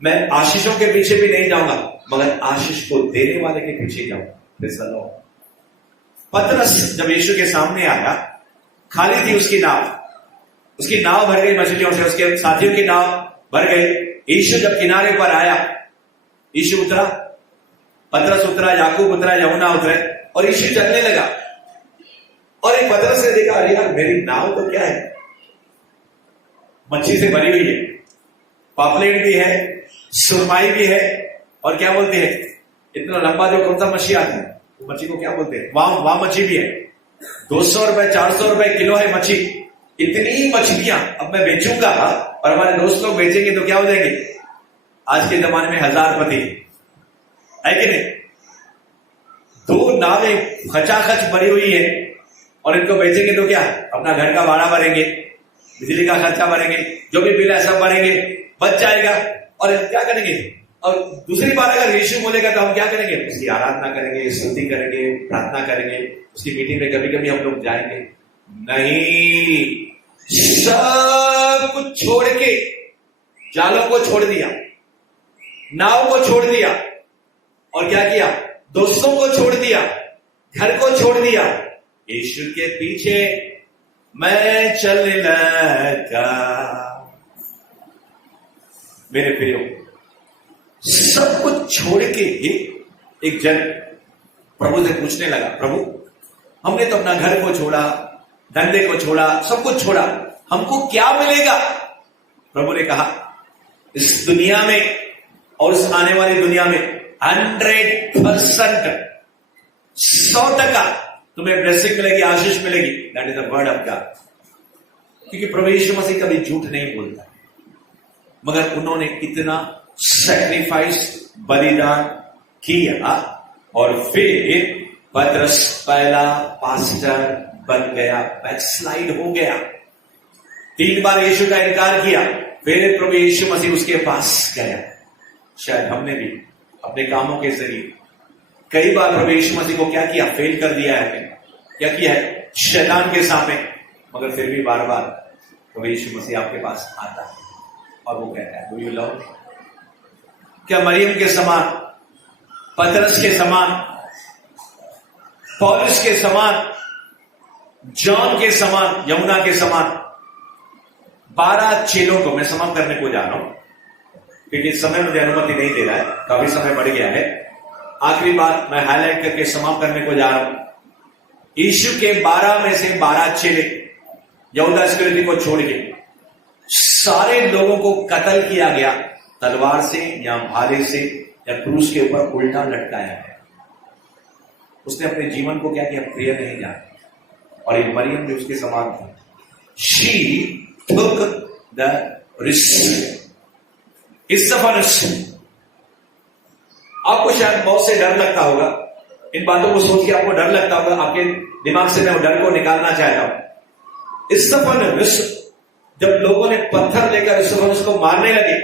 मैं आशीषों के पीछे भी नहीं जाऊंगा, मगर आशीष को देने वाले के पीछे जाऊंगा। पतरस जब यीशु के सामने आया, खाली थी उसकी नाव भर गई मछलियों से, उसके साथियों की नाव भर गई। यीशु जब किनारे पर आया, यीशु उतरा, पतरस उतरा, याकूब उतरा, यूहन्ना उतरे, और यीशु चलने लगा। और एक पतरस ने देखा, अरे यार मेरी नाव तो क्या है, मच्छी से भरी हुई है, पापलेट भी है, सुरमाई भी है, और क्या बोलते हैं इतना लंबा जो कौन सा मछली आती है, वो मच्छी को क्या बोलते हैं, वाम मच्छी भी है। 200 रुपए 400 रुपए किलो है मच्छी, इतनी मछलियां अब मैं बेचूंगा और हमारे दोस्त लोग बेचेंगे तो क्या हो जाएंगे? आज के जमाने में 1000 पति है कि नहीं? 2 नावें खचाखच भरी हुई है और इनको बेचेंगे तो क्या? अपना घर का भाड़ा भरेंगे, बिजली का खर्चा भरेंगे, जो भी बिल है सब भरेंगे, बच जाएगा। और क्या करेंगे? और दूसरी बात, अगर यीशु बोलेगा तो हम क्या करेंगे? उसकी आराधना करेंगे, स्तुति करेंगे, प्रार्थना करेंगे, उसकी मीटिंग में कभी कभी हम लोग जाएंगे। नहीं, सब कुछ छोड़ के जालों को छोड़ दिया, नाव को छोड़ दिया और क्या किया? दोस्तों को छोड़ दिया, घर को छोड़ दिया, यीशु के पीछे मैं चलने लगा। मेरे प्रियो, सब कुछ छोड़ के एक जन प्रभु से पूछने लगा, प्रभु हमने तो अपना घर को छोड़ा, धंधे को छोड़ा, सब कुछ छोड़ा, हमको क्या मिलेगा? प्रभु ने कहा, इस दुनिया में और उस आने वाली दुनिया में 100% 100% तुम्हें ब्लेसिंग मिलेगी, आशीष मिलेगी। That is the word of God. क्योंकि प्रभु यीशु मसीह कभी झूठ नहीं बोलता, मगर उन्होंने इतना सैक्रिफाइस, बलिदान किया और फिर पतरस पहला पास्टर बन गया, बैकस्लाइड हो गया। 3 बार यीशु का इनकार किया, फिर प्रभु यीशु मसीह उसके पास गया। शायद हमने भी अपने कामों के जरिए कई बार प्रभु यीशु मसीह को क्या किया? फेल कर दिया है। क्या किया है? शैतान के सामने। मगर फिर भी बार बार प्रभु यीशु मसीह आपके पास आता है और वो कहता है, डू यू लव मी? क्या मरियम के समान, पतरस के समान, पौलुस के समान, जॉन के समान, यमुना के समान 12 चेलों को मैं समाप्त करने को जा रहा हूं, क्योंकि समय मुझे अनुमति नहीं दे रहा है, काफी समय बढ़ गया है। आखिरी बात मैं हाईलाइट करके समाप्त करने को जा रहा हूं। यीशु के 12 में से 12 चेले यहूदा इस्करियोती को छोड़ के सारे लोगों को कत्ल किया गया, तलवार से या भाले से या क्रूस के ऊपर उल्टा लटकाया गया। उसने अपने जीवन को क्या किया? प्रिय नहीं जाना। और ये मरियम भी उसके समान थी। She took the risk. आपको शायद मौत से डर लगता होगा, इन बातों को सोच के आपको डर लगता होगा, आपके दिमाग से मैं डर को निकालना चाहता हूं। स्तिफनुस, जब लोगों ने पत्थर लेकर स्तिफनुस को मारने लगे,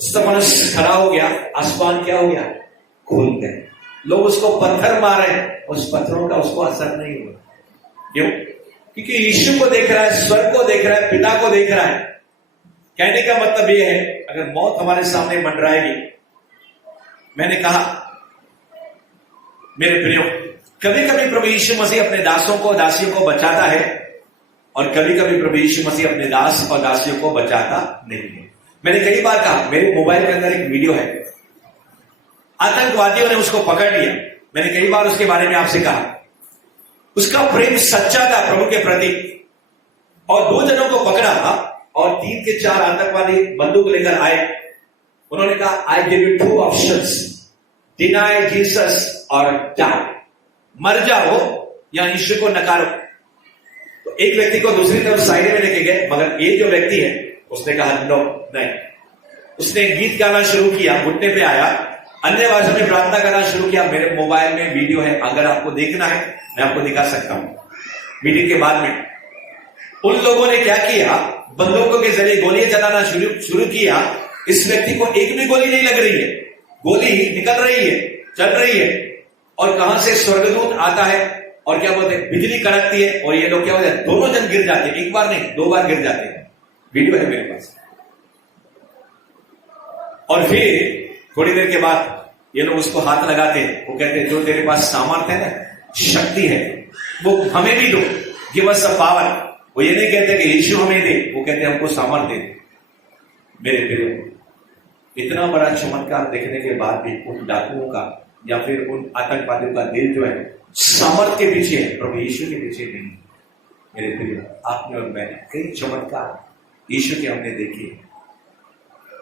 स्तिफनुस खड़ा हो गया, आसमान क्या हो गया? खुल गए। लोग उसको पत्थर मारे, उस पत्थरों का उसको असर नहीं हुआ। क्यों? क्योंकि यीशु को देख रहा है, स्वर्ग को देख रहा है, पिता को देख रहा है। कहने का मतलब यह है, अगर मौत हमारे सामने मंडराएगी, मैंने कहा मेरे प्रियो, कभी कभी प्रभु यीशु मसीह अपने दासों को, दासियों को बचाता है और कभी कभी प्रभु यीशु मसीह अपने दास और दासियों को बचाता नहीं है। मैंने कई बार कहा, मेरे मोबाइल के अंदर एक वीडियो है, आतंकवादियों ने उसको पकड़ लिया। मैंने कई बार उसके बारे में आपसे कहा, उसका प्रेम सच्चा था प्रभु के प्रति, और 2 जनों को पकड़ा और 3 के 4 आतंकवादी बंदूक लेकर आए। उन्होंने कहा, I give you 2 options, deny Jesus और डाई, मर जाओ या यीशु को नकारो। तो एक व्यक्ति को दूसरी तरफ साइड में लेके गए, मगर ये जो व्यक्ति है उसने कहा नो, नहीं। उसने गीत गाना शुरू किया, घुटने पे आया, अन्य भाषा में प्रार्थना करना शुरू किया। मेरे मोबाइल में वीडियो है, अगर आपको देखना है मैं आपको दिखा सकता हूं मीटिंग के बाद में। उन लोगों ने क्या किया? बंदूकों के जरिए गोलियां चलाना शुरू किया। इस व्यक्ति को एक भी गोली नहीं लग रही है, गोली निकल रही है, चल रही है, और कहां से स्वर्गदूत आता है और क्या बोलते हैं, बिजली कड़कती है, और ये लोग क्या होता है, दोनों जन गिर जाते हैं, एक बार नहीं 2 बार गिर जाते हैं। वीडियो है मेरे पास। और फिर थोड़ी देर के बाद ये लोग उसको हाथ लगाते हैं, वो कहते हैं जो तेरे पास सामर्थ्य है ना, शक्ति है, वो हमें भी दो, गिव अस अ पावर। वो ये नहीं कहते कि यीशु हमें दे, वो कहते हैं हमको सामर्थ्य दे। मेरे प्रियो, इतना बड़ा चमत्कार देखने के बाद भी उन डाकुओं का या फिर उन आतंकवादियों का दिल जो है सामर्थ्य के पीछे है, प्रभु यीशु के पीछे नहीं। मेरे प्रियो, आपने और मैंने कई चमत्कार यीशु के हमने देखे।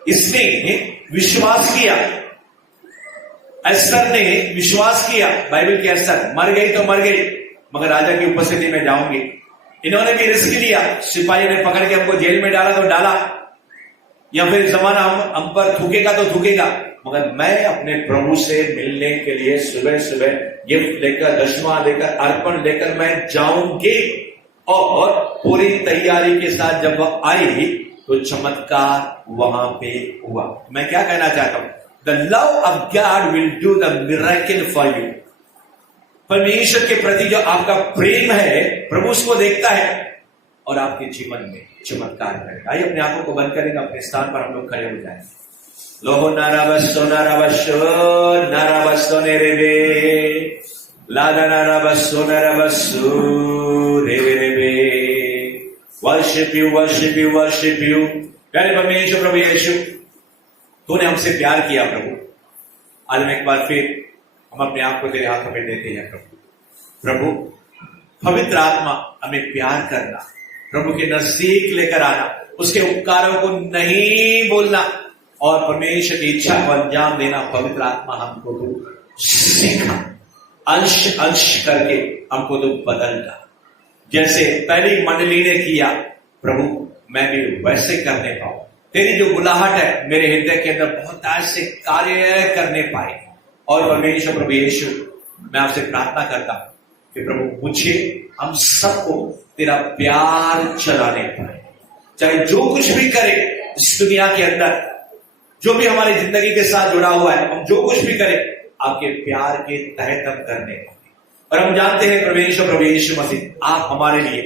इसने विश्वास किया, एस्तर ने विश्वास किया। बाइबल की एस्तर मर गई तो मर गई, मगर राजा की उपस्थिति में जाऊंगी, इन्होंने भी रिस्क लिया, सिपाही ने पकड़ के हमको जेल में डाला तो डाला, या फिर जमाना हम पर थूकेगा तो थूकेगा, मगर मैं अपने प्रभु से मिलने के लिए सुबह सुबह गिफ्ट लेकर, दशमा लेकर, अर्पण लेकर मैं जाऊंगी। और पूरी तैयारी के साथ जब वह आई तो चमत्कार वहां पे हुआ। मैं क्या कहना चाहता हूं, the love of God will do the miracle for you. परमेश्वर के प्रति जो आपका प्रेम है, प्रभु उसको देखता है और आपके जीवन में चमत्कार करेगा। आइए अपने आंखों को बंद करेंगे, अपने स्थान पर हम लोग खड़े हो जाएंगे। लोहो नाराबस्सो नाराबस्सो नाराबस्सो नेरेबे लादा नाराबस्सो नाराबस्सो रेबे रेबे। Worship you worship you worship you. प्यारे परमेश्वर प्रभु यीशु, तूने हमसे प्यार किया प्रभु। आज हम एक बार फिर हम अपने आप को तेरे हाथों में देते हैं प्रभु। प्रभु पवित्र आत्मा हमें प्यार करना, प्रभु के नजदीक लेकर आना, उसके उपकारों को नहीं बोलना और परमेश्वर की इच्छा को अंजाम देना। पवित्र आत्मा हमको तो सीखा, अंश अंश करके हमको तो बदलना। जैसे पहली मंडली ने किया प्रभु, मैं भी वैसे करने पाऊं। तेरी जो बुलाहट है मेरे हृदय के अंदर बहुत ऐसे कार्य करने पाए। और परमेश्वर प्रभु यीशु, मैं आपसे प्रार्थना करता हूं कि प्रभु मुझे, हम सबको तेरा प्यार चलाने पाए। चाहे जो कुछ भी करे इस दुनिया के अंदर, जो भी हमारी जिंदगी के साथ जुड़ा हुआ है, हम जो कुछ भी करें आपके प्यार के तहत हम करने पाए। और हम जानते हैं परमेश्वर प्रभु यीशु मसीह, आप हमारे लिए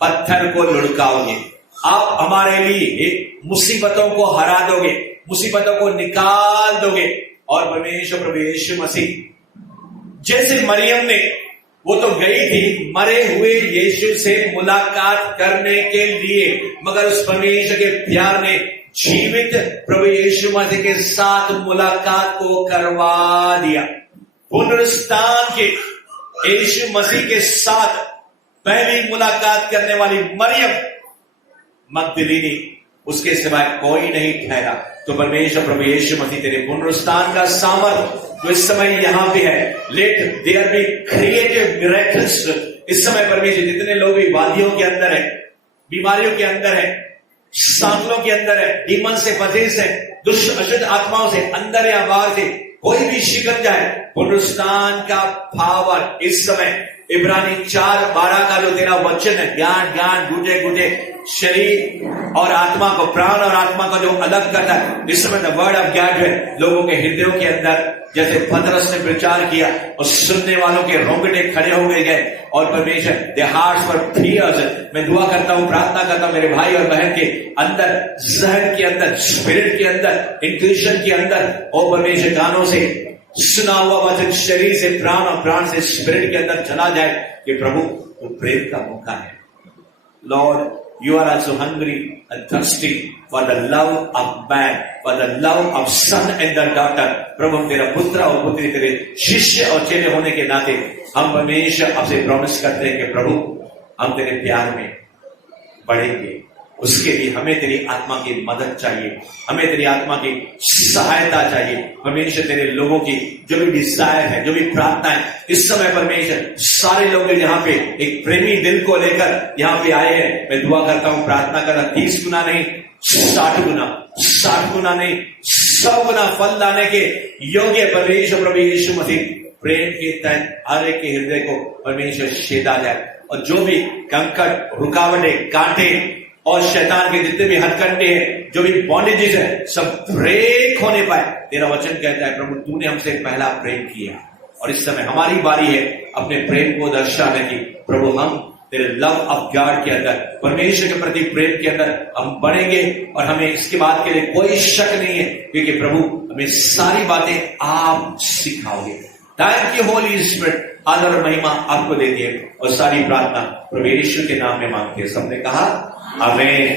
पत्थर को लुढ़काओगे, आप हमारे लिए मुसीबतों को हरा दोगे, मुसीबतों को निकाल दोगे। और परमेश्वर प्रभु यीशु मसीह, जैसे मरियम ने, वो तो गई थी मरे हुए यीशु से मुलाकात करने के लिए, मगर उस परमेश्वर के प्यार ने जीवित प्रभु यीशु मसीह के साथ मुलाकात को करवा दिया। पुनरुत्थान के यीशु मसीह के साथ पहली मुलाकात करने वाली मरियम मगदलीनी, उसके सिवाय कोई नहीं ठहरा। तो परमेश्वर प्रभु यीशु मसीह, तेरे पुनरुत्थान का सामर्थ जो इस समय यहां पे है, let there be creative miracles. इस समय परमेश्वर, जितने लोग भी वादियों के अंदर है, बीमारियों के अंदर है, सांकलों के अंदर है, डीमन से, बधे से, दुष्ट अशुद्ध आत्माओं से, अंदर या बाहर से कोई भी शिकन जाए, पुनरुत्थान का पावर इस समय इब्रानी 4:12 का जो तेरा वचन है, ज्ञान ज्ञान गुजे गुजे शरीर और आत्मा को, प्राण और आत्मा को जो अलग करता है, इस समय द वर्ड ऑफ गॉड है लोगों के हृदयों के अंदर, जैसे पतरस ने प्रचार किया और सुनने वालों के रोंगटे खड़े हो गए और परमेश्वर दे हार्ट्स वर फियर्स। मैं दुआ करता हूं, प्रार्थना करता हूं मेरे भाई और बहन के अंदर, जहन के अंदर, स्पिरिट के अंदर, इंट्यूशन के अंदर, और परमेश्वर कानों से सुना हुआ वचन शरीर से, प्राण और प्राण से स्पिरिट के अंदर चला जाए कि प्रभु वो प्रेम का मौका है। Lord, you are also hungry and thirsty for the love of man, for the love of son and the daughter। प्रभु, हम तेरा पुत्र और पुत्री, तेरे शिष्य और चेले होने के नाते हम परमेश्वर आपसे प्रॉमिस करते हैं कि प्रभु हम तेरे प्यार में बढ़ेंगे। उसके लिए हमें तेरी आत्मा की मदद चाहिए, हमें तेरी आत्मा की सहायता चाहिए। परमेश्वर, तेरे लोगों की जो भी डिजायर है, जो भी प्रार्थना है इस समय परमेश्वर, सारे लोग यहाँ पे एक प्रेमी दिल को लेकर यहाँ पे आए हैं। मैं दुआ करता हूँ, प्रार्थना करता, 30 गुना नहीं 60 गुना, 60 गुना नहीं 100 गुना फल लाने के योग्य परमेश्वर प्रभु यीशु मसीह प्रेम के तहत हर एक के हृदय को परमेश्वर छेदा जाए। और जो भी कंकड़, रुकावटें, कांटे और शैतान के जितने भी हथकंडे हैं, जो भी बॉन्डेजेस है, सब ब्रेक होने पाए। तेरा वचन कहता है प्रभु, तूने हमसे पहला प्रेम किया और इस समय हमारी बारी है अपने प्रेम को दर्शाने की। प्रभु, हम तेरे लव ऑफ गॉड के अंदर, परमेश्वर के प्रति प्रेम के अंदर हम बढ़ेंगे और हमें इसके बाद के लिए कोई शक नहीं है, क्योंकि प्रभु हमें सारी बातें आप सिखाओगे। Thank you Holy Spirit. आदर और महिमा आपको दे दिए और सारी प्रार्थना प्रभु यीशु के नाम में मांगते हैं। सबने कहा आमीन।